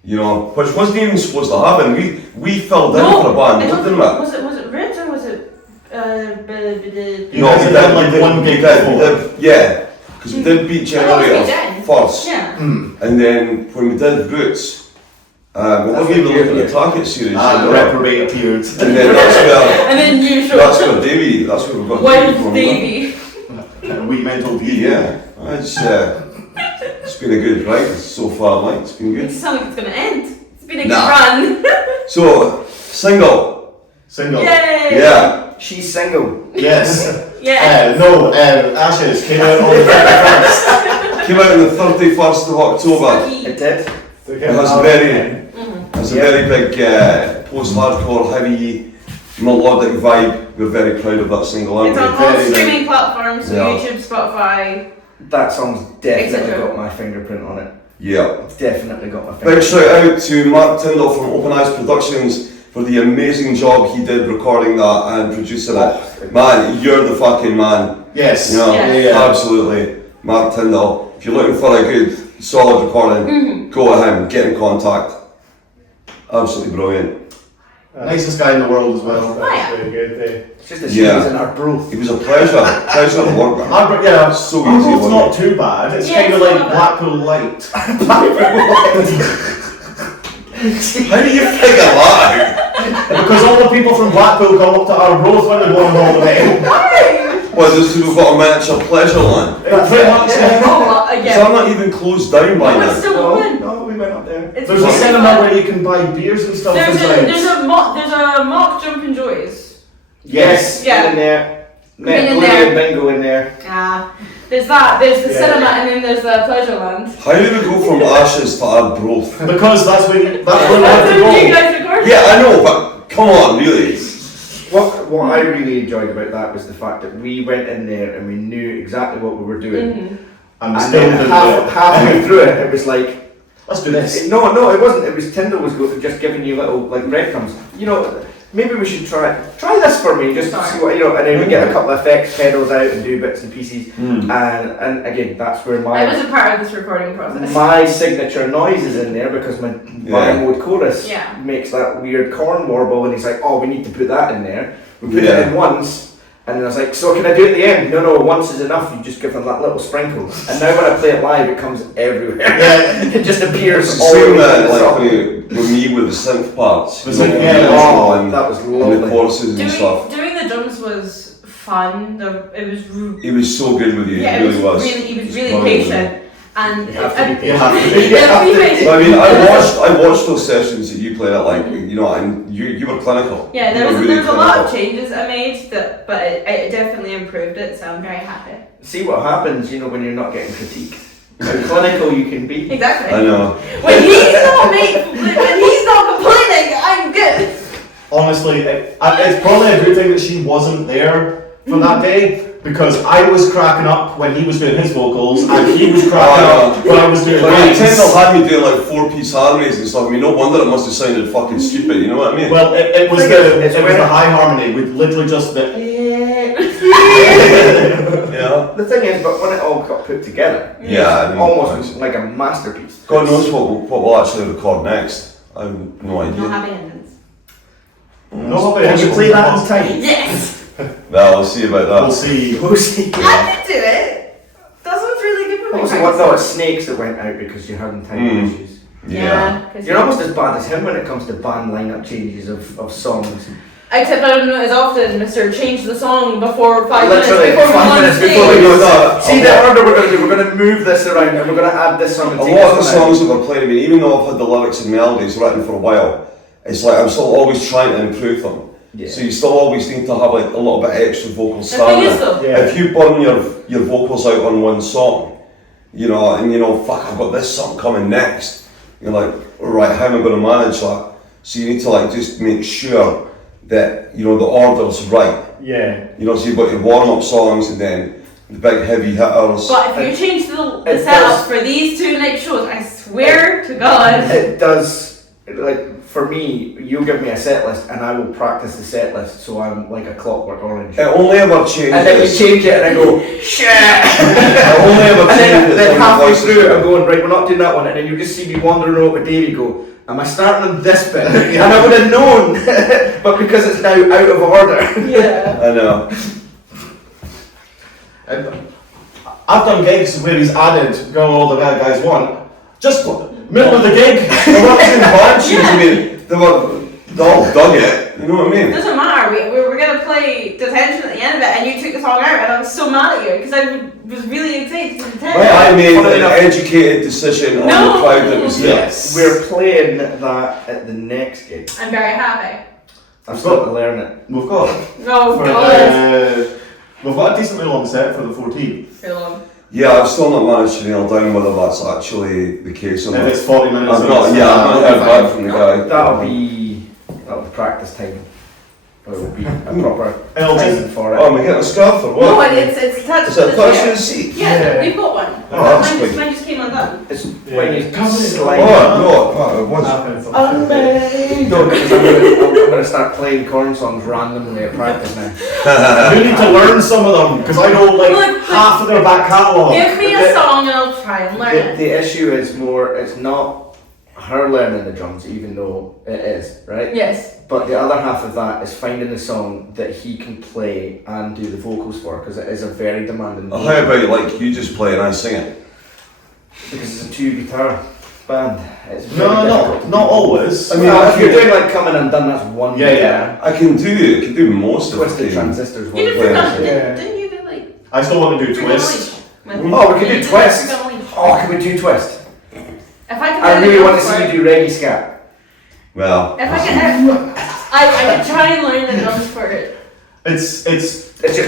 You know, which wasn't even supposed to happen. We filled in for a band, I don't didn't think, we? was it Ribs or was it You guys had done like one gig before. Yeah, because we did Beat Generator Jen. first, Yeah. and then when we did Roots, we wasn't even looking at the Target series, And the reprobate appeared. and then And then you showed that's up. where Davey, that's where we got Wild Davey from. Davey. And we mental D. Yeah, it's been a good ride so far, like it's been It good. doesn't sound like it's gonna end. It's been a good Nah. run. So single, Single. Yay! yeah. She's single. Yes. Yeah. No, Ashes came out on the 31st. Came out on the 31st of October. It did. So It has it's a very big post-hardcore, heavy, melodic vibe. We're very proud of that single, aren't It's we? on all streaming platforms, so Yeah. YouTube, Spotify. That song's definitely Etc. got my fingerprint on it. Yeah. It's definitely got my Big fingerprint. shout out to Mark Tyndall from Open Eyes Productions for the amazing job he did recording that and producing it. Man, you're the fucking man. Yes. You know, Yes. absolutely. Mark Tyndall. If you're looking for a good, solid recording, go to him, get in contact. Absolutely brilliant. Nicest guy in the world as well. yeah. Very good. It's just a shame Yeah. he's in Abroath. It was a pleasure to work with him. Yeah, So easy, Arbroath's wasn't not it? too bad. It's Yeah, kind of it's like not bad. Blackpool Light. How do you figure that Because all the people from Blackpool come up to Arbroath when they go on holiday. out? Well, just we've got a miniature pleasure land. Pretty much, yeah. Oh, Is again. that not even closed down by No, now? it's still No, open. no, we went up there. It's There's a really cinema fun. where you can buy beers and stuff There's inside. a mock Jumpin' Joys. Yes, Yeah. in there. Been in Met Bluey there. and Bingo in there. There's that. There's the Yeah. cinema, and then there's the pleasure land. How do we go from Ashes to Arbroath? Because that's where we That's have to when you go. guys recorded. Yeah, I know, but come on, really. What I really enjoyed about that was the fact that we went in there and we knew exactly what we were doing. Mhm. And we And still then didn't halfway through it, it was like, Let's do this. no, it wasn't. It was Tyndall was just giving you little like breadcrumbs. You know, maybe we should try this for me, just to see what, you know. And then we get a couple of effects pedals out and do bits and pieces. And again, that's where I was a part of this recording process. my signature noise is in there because my bi-mode chorus Yeah. makes that weird corn warble, and he's like, "Oh, we need to put that in there." We put Yeah. it in once, and then I was like, "So can I do it at the end?" No, once is enough. You just give them that little sprinkle, and now when I play it live, it comes everywhere. Yeah. It just appears It's all the over same the like song. with me with the synth parts. The you know, synth, the yeah, intro and, that was and the lovely. choruses and stuff. Doing the drums was fun. It was. He was so good with you, Yeah, he really was. He was really brilliant. patient, and You have to be You have to You be. have to be patient. So, I mean, I watched those sessions that you played at, like, you know, and you were clinical. Yeah, You there were was really a lot of clinical. changes I made, but it definitely improved it. So I'm very happy. See what happens, you know, when you're not getting critiqued. How clinical you can be. Exactly. I know. When he's not complaining, I'm good. Honestly, it's probably a good thing that she wasn't there for that day, because I was cracking up when he was doing his vocals, and he was cracking up when I was doing Like, mine. Tyndall had me doing like 4-piece harmonies and stuff. I mean, no wonder it must have sounded fucking stupid, you know what I mean? Well, it was Thing the is, it's it was when- the high harmony with literally just the. Yeah. The thing is, but when it all got put together, Yeah, I mean, almost like a masterpiece. God knows what we'll actually record next. I have no No idea. happy endings. No, Can you play that in time? Yes, Well, we'll see about We'll that. see. We'll see. I can do it. That sounds really good for What me. was the one? No, it's Snakes that went out because you're having time issues. Yeah. 'cause You're almost as bad as him when it comes to band lineup changes of songs. Except I don't know as often, Mr. Change the song before 5 minutes Literally before we 5 go on minutes stage. before we go. No, See the order we're going to do. We're going to move this around and we're going to add this song and A take lot of the this one out. songs that we're playing, I mean, even though I've had the lyrics and melodies written for a while, it's like I'm still always trying to improve them. Yeah. So you still always need to have like a little bit extra vocal The thing is stamina. though, Yeah. If you burn your vocals out on one song, you know, and you know, fuck, I've got this song coming next. You're like, alright, how am I going to manage that? So you need to like just make sure that, you know, the order's right. Yeah. You know, so you've got your warm-up songs and then the big heavy hitters. but if you change the It setup does. for these two next shows, I swear to God. It does, like, for me, you give me a set list and I will practice the set list so I'm like a clockwork orange. It only ever changes. And then you change it and I go, shit! It only ever And changes. then when the halfway voices through, go. I'm going, right, we're not doing that one. And then you just see me wandering over with Davey go, am I starting on this bit? And I would have known, but because it's now out of order. Yeah. I know. I've done gigs where he's added "Go All the Bad Guys Want." Just middle of the gig. They weren't even bad tunes, I mean, they all dug it. You know what I It mean? doesn't matter. We were gonna play Detention at the end of it, and you took the song out, and I was so mad at you because I was really excited to Detention. I made Funny an enough- educated decision on No. the crowd that was there. Yes. We're playing that at the next gig. I'm very happy. I've still to learn it. We've got No, for God. we've got a decently long set for the 14th. Too long. Yeah, I've still not managed to nail down whether that's actually the case or If not. it's 40 minutes, I've not, it's, yeah, I've not heard fine. back from the guy. That'll be practice time. It will be a proper It'll time just- for it. Oh, am I getting a scarf or No, what? it's attached Is to that the attached to chair. the seat? Yeah, we've got one. Oh, that's quick. Mine just came undone. It's Yeah. when you Come in. slide. Oh, it was. Happens. No, because I'm gonna start playing corn songs randomly at practice now. You need to learn some of them because I know like Look, half of their back catalogue. Give me a song and I'll try and learn it. The issue is more, it's not her learning the drums, even though it is, right? Yes. But the other half of that is finding the song that he can play and do the vocals for, because it is a very demanding Oh, how about like you just play and I sing it? because it's a 2-guitar band. It's No, very not difficult. not always. I mean, Well, I if you're can- doing like Coming Undone, that's one Yeah, guitar. I can do most of Twisted it. Transistors, one You did play guitar. forgot, Yeah. didn't you do like I still want to do Freak twist. on Leash? Oh, we could do You did Twist. Freak on Leash. Oh, can we do Twist? If I could I learn the really want to drums see for you do reggae scat. Well, If I could, I could try and learn the drums for it. It's It's just.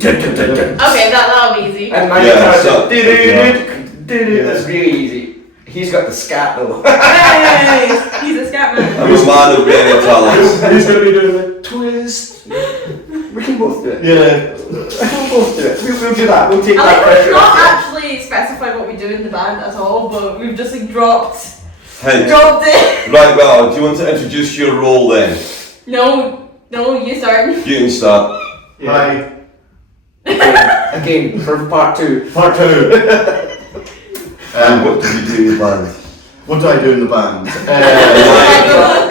Okay, that'll be easy. And my Yeah, guitar is so- That's really easy. He's got the scat though. Hey, he's a scat man. I'm a man of many talents. who's going to be doing the twist? We can both do it. Yeah. We'll both do it. We'll do that. We'll take I that like we've pressure not off. actually specified what we do in the band at all, but we've just like dropped Hey, it. right, well, do you want to introduce your role then? No, you start. You can start. Hi. Again, for part 2. Part 2. And what do you do in the band? What do I do in the band?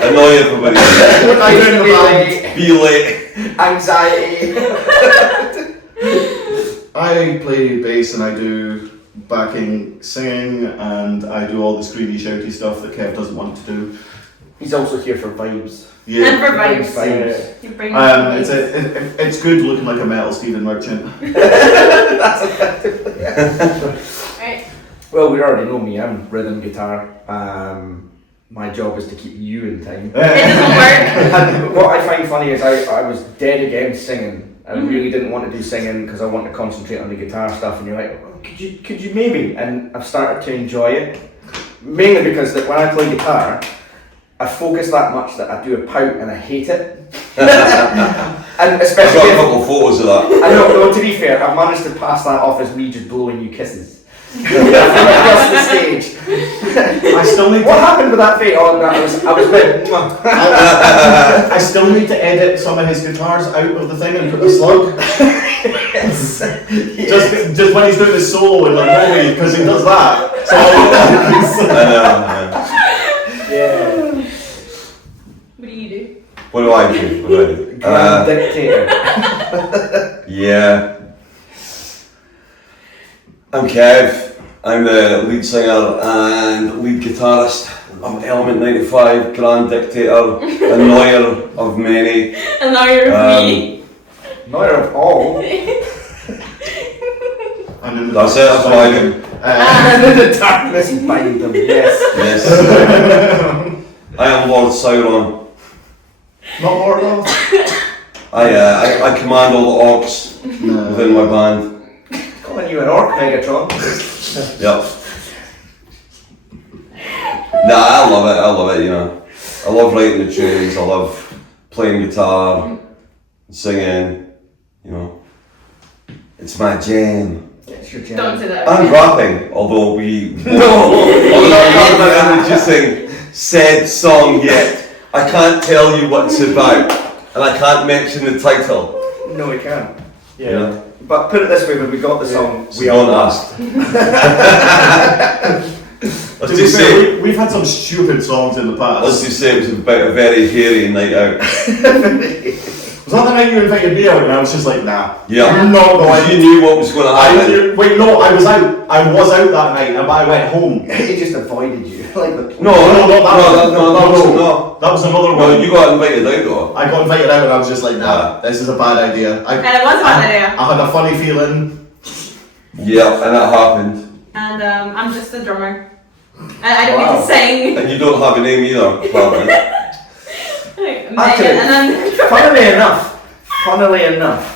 Annoy everybody. What do I do in the band? Be late. Anxiety. I play bass and I do backing singing and I do all the screamy shouty stuff that Kev doesn't want to do. He's also here for vibes. And Yeah. for vibes. Vibes. You bring It's good looking like a metal Stephen Merchant. Right. Well, we already know me. I'm rhythm guitar. My job is to keep you in time. It doesn't work. And what I find funny is I was dead against singing. I really didn't want to do singing because I want to concentrate on the guitar stuff. And you're like, oh, could you maybe? And I've started to enjoy it, mainly because that when I play guitar, I focus that much that I do a pout and I hate it. And I've especially got a if, couple of photos of that. I know, no, to be fair, I've managed to pass that off as me just blowing you kisses. From across the stage. I still need What to, happened with that fate? Oh, no, I was with. I still need to edit some of his guitars out of the thing and put the slug. Just when he's doing his solo in like Norway, because he does that. So Yeah. What do you do? What do I do? What do I do? Grand dictator. Yeah. I'm Kev. I'm the lead singer and lead guitarist of Element 95, Grand Dictator, annoyer of many. And now you're me. Not of all. and in the That's it, that's what I do. And in the darkness bind them, yes. Yes. I am Lord Sauron. Not more love. I command all the orcs within my band. Calling you an orc, Megatron. Yep. Nah, I love it, you know. I love writing the tunes, I love playing guitar, singing, you know. It's my jam. It's your jam. Don't say that. And rapping, although we No. not introducing said song yet. I can't tell you what it's about, and I can't mention the title. No, we can't. You know? But put it this way, when we got the song, So we all don't asked. Let's To be just fair, say, we've had some stupid songs in the let's past. just say it was about a very hairy night out. Was that the night you invited me out and I was just like, nah. Yeah. I'm not Because you going. knew what was going to happen. Wait, no, I was out. I was out that night, but I went home. He just avoided you. Like the No, That was another one. No, you got invited out though. I got invited out and I was just like, nah, this is a bad idea. And it was a bad idea. I had a funny feeling. Yeah, and that happened. And I'm just a drummer. I don't need to sing. And you don't have a name either, apparently. Megan, and then funnily enough,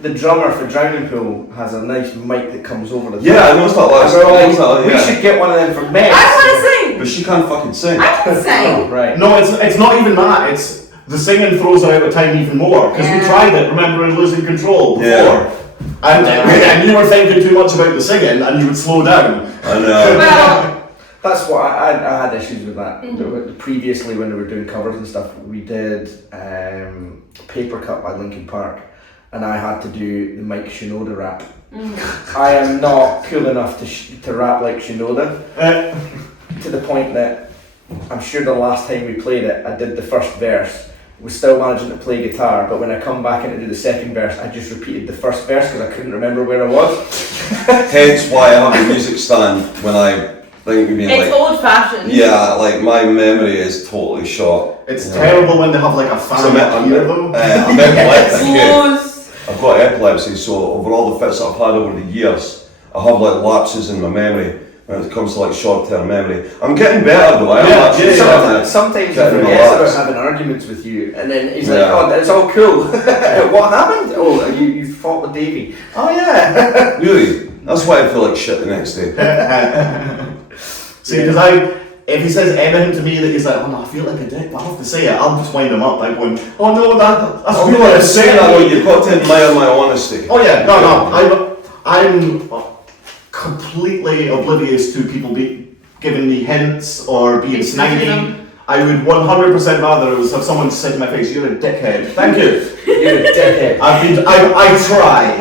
the drummer for Drowning Pool has a nice mic that comes over the Yeah, I noticed that last And we're all time. like, we should get one of them for Meg. I want to sing. But she can't fucking sing. I can sing. Right. No, it's not even that. It's the singing throws her out of time even more because we tried it. Remember in Losing Control before, and you were thinking too much about the singing, and you would slow down. I know. Well, That's what I had issues with that. Previously, when we were doing covers and stuff, we did Paper Cut by Linkin Park, and I had to do the Mike Shinoda rap. I am not cool enough to rap like Shinoda, to the point that I'm sure the last time we played it, I did the first verse. Was still managing to play guitar, but when I come back in to do the second verse, I just repeated the first verse because I couldn't remember where I was. Hence why I have a music stand when I think we it's old fashioned. Yeah, like my memory is totally shot. It's terrible when they have like a fan So up here them. I'm epileptic. Close. I've got epilepsy, so over all the fits that I've had over the years, I have like lapses in my memory when it comes to like short-term memory. I'm getting better though. I am actually starting to Sometimes he getting forgets about relaxed. having arguments with you, and then he's like, Yeah. "Oh, it's all cool. What happened? Oh, you fought with Davey. Oh yeah." Really? That's why I feel like shit the next day. See, because if he says anything to me that he's like, oh no, I feel like a dick, but I have to say it, I'll just wind him up, like going, oh no, that's I'm really not what saying that though, you've got to admire my honesty. Oh yeah, no, I'm completely oblivious to people giving me hints or being snaggy. I would 100% rather have someone say to my face, you're a dickhead. Thank you. You're a dickhead. I try.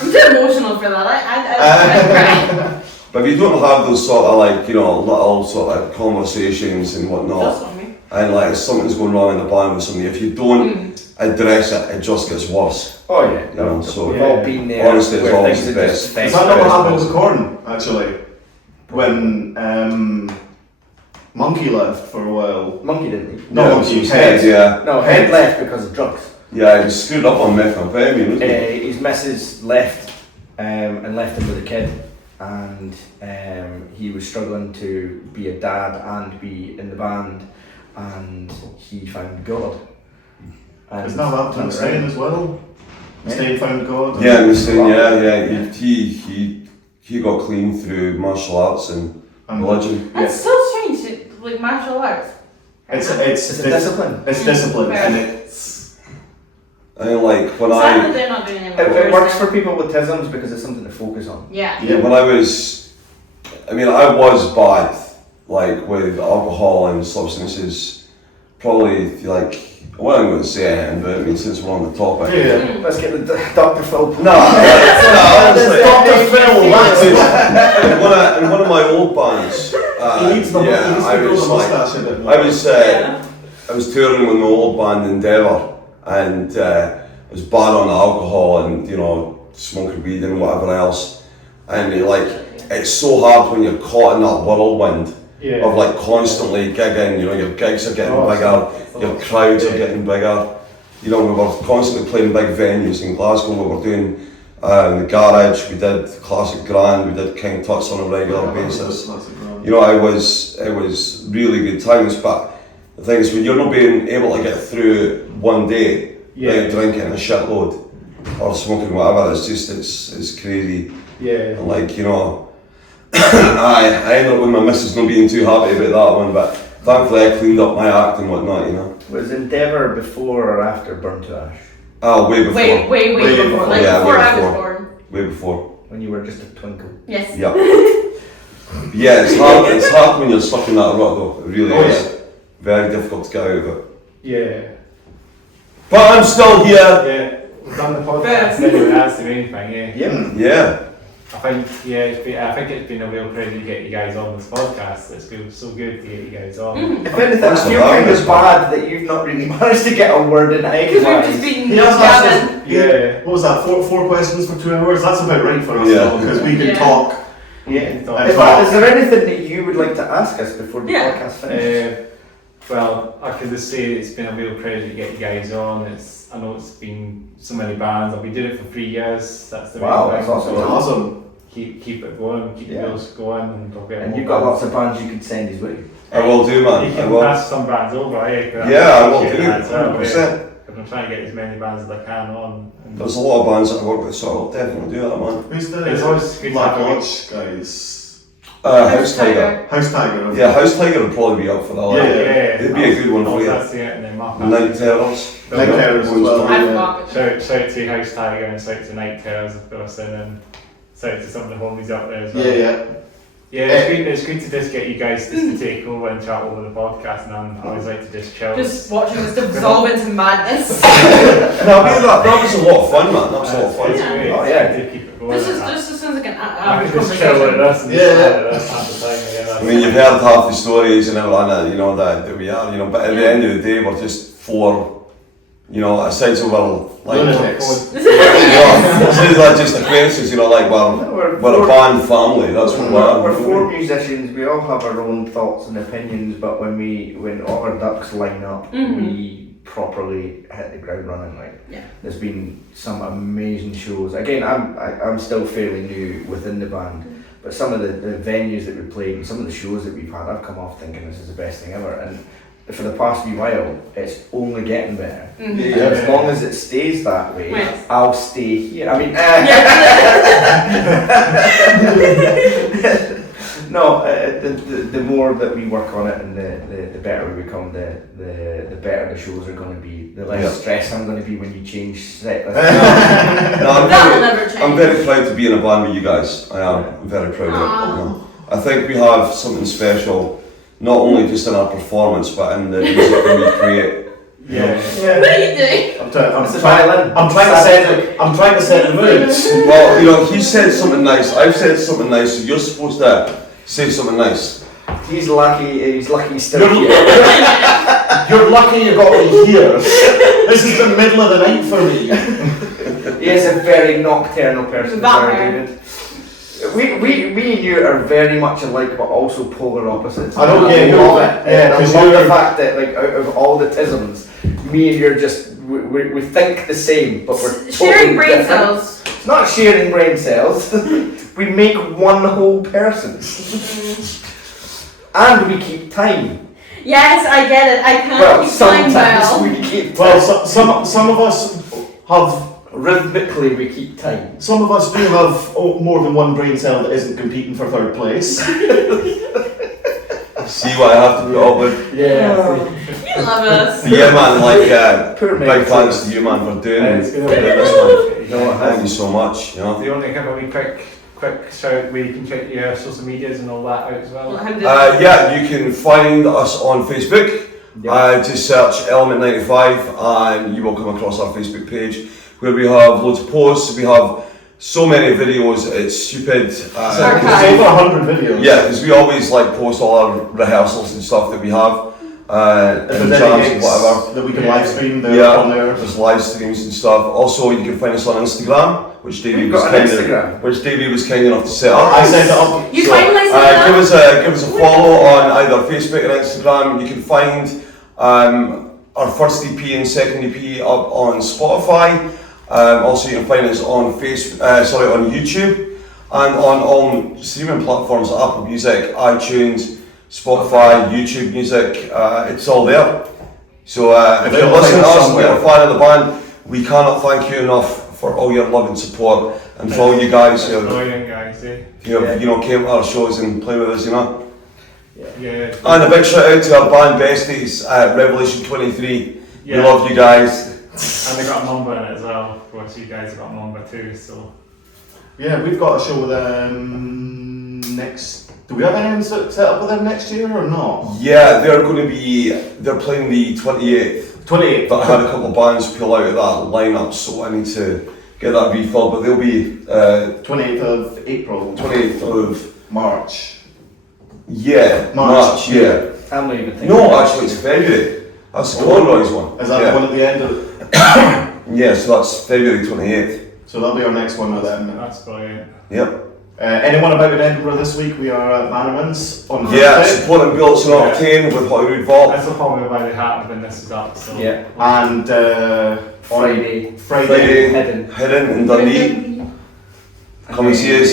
I'm too emotional for that. I cry. But if you don't have those sort of like, you know, little sort of conversations and whatnot, That's on me. and like if something's going wrong in the band with somebody, if you don't address it, it just gets worse. Oh yeah. You know, so We've all been there. honestly, it's where always things the are best. just Is fest. that not what happened with Korn, actually? When Monkey left for a while. Monkey didn't leave. No, Yeah, Monkey, it was Head. yeah. No, Head left because of drugs. Yeah, he screwed up on methamphetamine, wasn't he? His missus left and left him with a kid, and he was struggling to be a dad and be in the band, and he found God. And Isn't that what happened to Mustaine as well? Mustaine found God. Yeah, Mustaine, he got clean through martial arts and religion. That's so strange, like martial arts. It's It's a discipline. It's discipline, Fair. and it's. And like when Sad that I they're not doing it. It works for people with tisms because it's something to focus on. Yeah. Yeah. when I was bad, like with alcohol and substances, probably like I wasn't going to say anything, but I mean since we're on the topic. Yeah. Let's get the Dr. Phil. No, honestly. Dr. Phil, In one of my old bands, He needs the mustache a bit more. I was touring with my old band Endeavour, and I was bad on alcohol and you know smoking weed and whatever else, and it's so hard when you're caught in that whirlwind of like constantly gigging. You know your gigs are getting bigger, your crowds are getting bigger. You know we were constantly playing big venues in Glasgow. We were doing in the Garage. We did Classic Grand. We did King Tut's on a regular basis. You know it was really good times, but the thing is when you're not being able to get through one day without drinking a shitload or smoking whatever, it's crazy. Yeah. And like, you know, I ended up with my missus not being too happy about that one, but thankfully I cleaned up my act and whatnot, you know. Was Endeavour before or after Burn to Ash? Oh, way before. Way before. Like Yeah, before way I was before. born. Way before. When you were just a twinkle. Yes. Yeah. Yeah, it's hard when you're stuck in that rut though, it really is. Very difficult to get out of it. Yeah. But I'm still here! Yeah. We've done the podcast anyway, that's the main thing, yeah. Yeah. I think it's been a real pleasure to get you guys on this podcast. It's been so good to get you guys on. If anything, I feel kind of bad that you've not really managed to get a word in Because we've just edgewise. been Yeah, gabbing. Yeah. What was that? Four questions for 2 hours? That's about right for us, Yeah. because we can Yeah. talk. Yeah. In In fact, is there anything that you would like to ask us before the Yeah. podcast finishes? Well, I can just say it's been a real pleasure to get you guys on. I know it's been so many bands. I've been doing it for 3 years. That's the Wow, main that's thing. awesome. So Awesome. keep it going, keep the wheels going, and we'll get And more you've got bands. lots of bands you could send his way. I will do, You man. I can will. pass some bands over, eh? Yeah, I will do. Appreciate that as well, 100%. yeah. I'm trying to get as many bands as I can on. And There's a lot of bands that I work with, so I'll definitely do that, man. Who's the It's always good to Black have a- Lodge guys? House Tiger. House Tiger. Yeah, House Tiger would probably be up for that. Yeah, like. yeah. It'd be a good one for you. That's it, and then Mark. Night Terrors. Night Terrors as well. I Yeah. forgot. Shout to House Tiger and shout to Night Terrors, of course, and then shout to some of the homies up there as well. Yeah. Yeah, it's good to just get you guys just to take over and chat over the podcast, and I always like to just chill. Just watching us dissolve into madness. No, I mean, that was a lot of fun, man. That was a lot of fun. It's great. Oh, yeah. To keep it going. This is like that. just sounds like an I average could just chill like conversation. this and Yeah. just chat like this half the time. Yeah, I mean, you've heard half the stories and everything, you know, that we are, you know, but at the end of the day, we're just four, you know, essential, like, Lunatics. you know, it's not just acquaintances, you know, like, we're a band family, that's what We're we're. four musicians. We all have our own thoughts and opinions, but when all our ducks line up, we properly hit the ground running. Like, Yeah. there's been some amazing shows. Again, I'm still fairly new within the band, but some of the venues that we played and some of the shows that we've had, I've come off thinking this is the best thing ever. And for the past wee while, it's only getting better. Mhm. And as long as it stays that way, Right. I'll stay here. I mean, no, the more that we work on it and the better we become, the better the shows are going to be, the less Yeah. stress I'm going to be when you change set. No, That will never change. I'm very proud to be in a band with you guys. I am. I'm very proud of it. You know. I think we have something special, not only just in our performance, but in the music that we create. Yeah. What are you doing? I'm trying It's a violin. I'm trying to set the mood. Well, you know, he said something nice, I've said something nice, so you're supposed to say something nice. He's lucky he's still You're, here. you're lucky you got me here. This is the middle of the night for me. He is a very nocturnal person, Vampire. sorry, David. We and you are very much alike, but also polar opposites. I don't get you. love it. Yeah, I 'cause love the you're- fact that, like, out of all the tisms, me and you're just we think the same, but we're totally Sharing brain different. cells. It's not sharing brain cells. We make one whole person, and we keep time. Yes, I get it. I can't Well, keep time sometimes well. we keep Well, time. some of us have. Rhythmically, we keep time. Some of us do have more than one brain cell that isn't competing for third place. See what I have to put up with. Yeah. You love us. Yeah, man, like, Poor big mate. thanks to you, man, for doing It's this, gonna be man. Thank you so much, you know. Do you want to give a wee quick shout where you can check your social medias and all that out as well? Yeah, you can find us on Facebook. Just search Element95 and you will come across our Facebook page where we have loads of posts. We have so many videos, it's stupid. There's over 100 videos. Yeah, because we always like post all our rehearsals and stuff that we have. If And there's any jams and gigs whatever. that we can live stream, they're Yeah, on there. there's live streams and stuff. Also, you can find us on Instagram, which Davey We've was got an kind Instagram. which Davey was kind enough to set up. I set it up. You So, finally set it give up? us a follow on either Facebook or Instagram. You can find our first EP and second EP up on Spotify. Also, you can find us on on YouTube and on all streaming platforms: Apple Music, iTunes, Spotify, YouTube Music. It's all there. So if you're listening to us and you're a fan of the band, we cannot thank you enough for all your love and support and for all you guys who Brilliant, guys. Eh? you know came to our shows and played with us, you know. Yeah. And a big shout out to our band besties at Revelation 23. Yeah. We love you guys. And they got a number in it as well. Of course, you guys have got a number too. So Yeah, we've got a show with them next. Do we have anything set up with them next year or not? Yeah, they're playing the 28th. 28th. But I had a couple of bands pull out of that lineup, so I need to get that refilled. But they'll be 28th of April. 28th of March. March. Yeah. I'm not even thinking. No, actually, it's February. That's the Conroy's one. Is that yeah. the one at the end of? Yeah, so that's February 28th. So that'll be our next one with them. that's brilliant. Yep. Anyone about in Edinburgh this week? We are at Bannerman's on Yeah, Thursday. supporting Bullets and Octane with Hollywood Vault. That's probably why they happened when this is up. So Yeah. And Friday. Friday. Hidden in Dundee. Come and see us.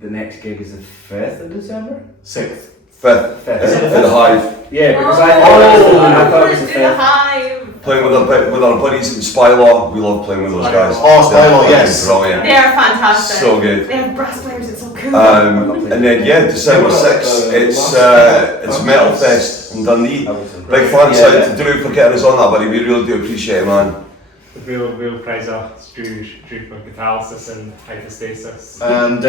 The next gig is the 5th of December? 6th. 5th. Fifth. Is it the At the Hive. Yeah, because Oh, I thought it was the let's do the 5th. Hive. playing with our buddies in Spylaw. We love playing with those guys. Oh, Spylaw, They're yes. brilliant. They are fantastic. So good. They have brass players, it's so cool. And then December 6th, it's Metal Fest in Dundee. Big thanks out to Drew for getting us on that, buddy. We really do appreciate it, man. Real pleasure, Drew for catalysis and hypostasis. And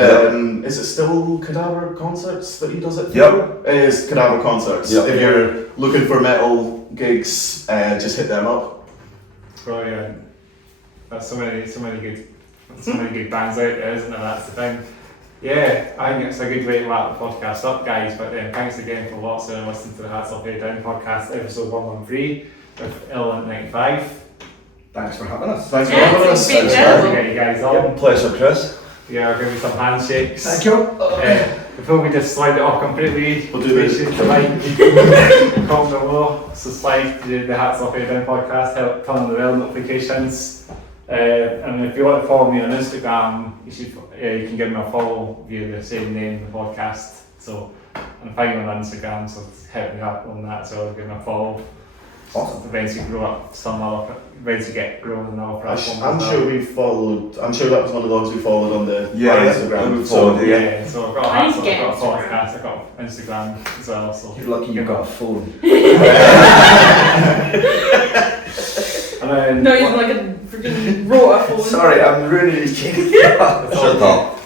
is it still Cadaver Concerts that he does it for? Yep. It is Cadaver Concerts. Yep. If you're looking for metal gigs, just hit them up. Brilliant. There's so many good bands out there, isn't there? That's the thing. Yeah, I think it's a good way to wrap the podcast up, guys. But thanks again for watching and listening to the Hats Off Head Down podcast, episode 113 with L95. Thanks for having us. Thanks for Yeah, having it's us. been Nice good. to get you guys on. Pleasure, Chris. Yeah, I'll give you some handshakes. Thank you. Before we just slide it off completely, We'll do this. appreciate the like, comment below, subscribe to the Hats Off Head Down podcast, help turn on the bell notifications. And if you want to follow me on Instagram, you can give me a follow via the same name, the podcast. So I'm fine on Instagram, so hit me up on that. So give me a follow. Awesome. Eventually grow up some other, eventually get grown on other platforms. I'm sure we followed. I'm sure that was one of those we followed on the Instagram. we followed it. Yeah, so I've got a I need Hats to Off, get I've got a Instagram. podcast, I've got Instagram as well. So You're lucky you've got a phone. And then No, you're like a freaking rotor phone. Sorry, I'm really kidding. Shut up.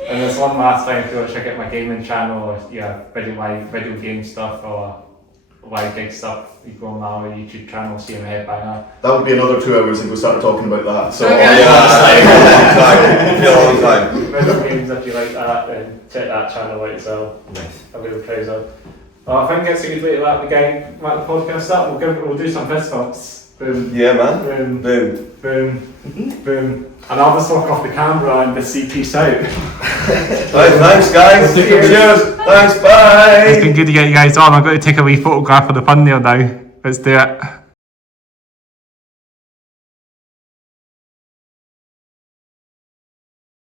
And there's one last thing, if you want to check out my gaming channel, or video game stuff, or live gig stuff, you go on our YouTube channel, see my headbanger. That would be another 2 hours if we started talking about that. So Okay. Yeah, a long time. Video games, if you like that, then check that channel out as well. Nice. A real pleasure. I think it's a good way to wrap the podcast up. We'll do some fist bumps. Boom, Yeah, man. boom, Boom. boom, boom. And I'll just walk off the camera and just see peace out. Right, thanks, guys. Cheers. Thanks. Bye. It's been good to get you guys on. I'm going to take a wee photograph of the thumbnail now. Let's do it.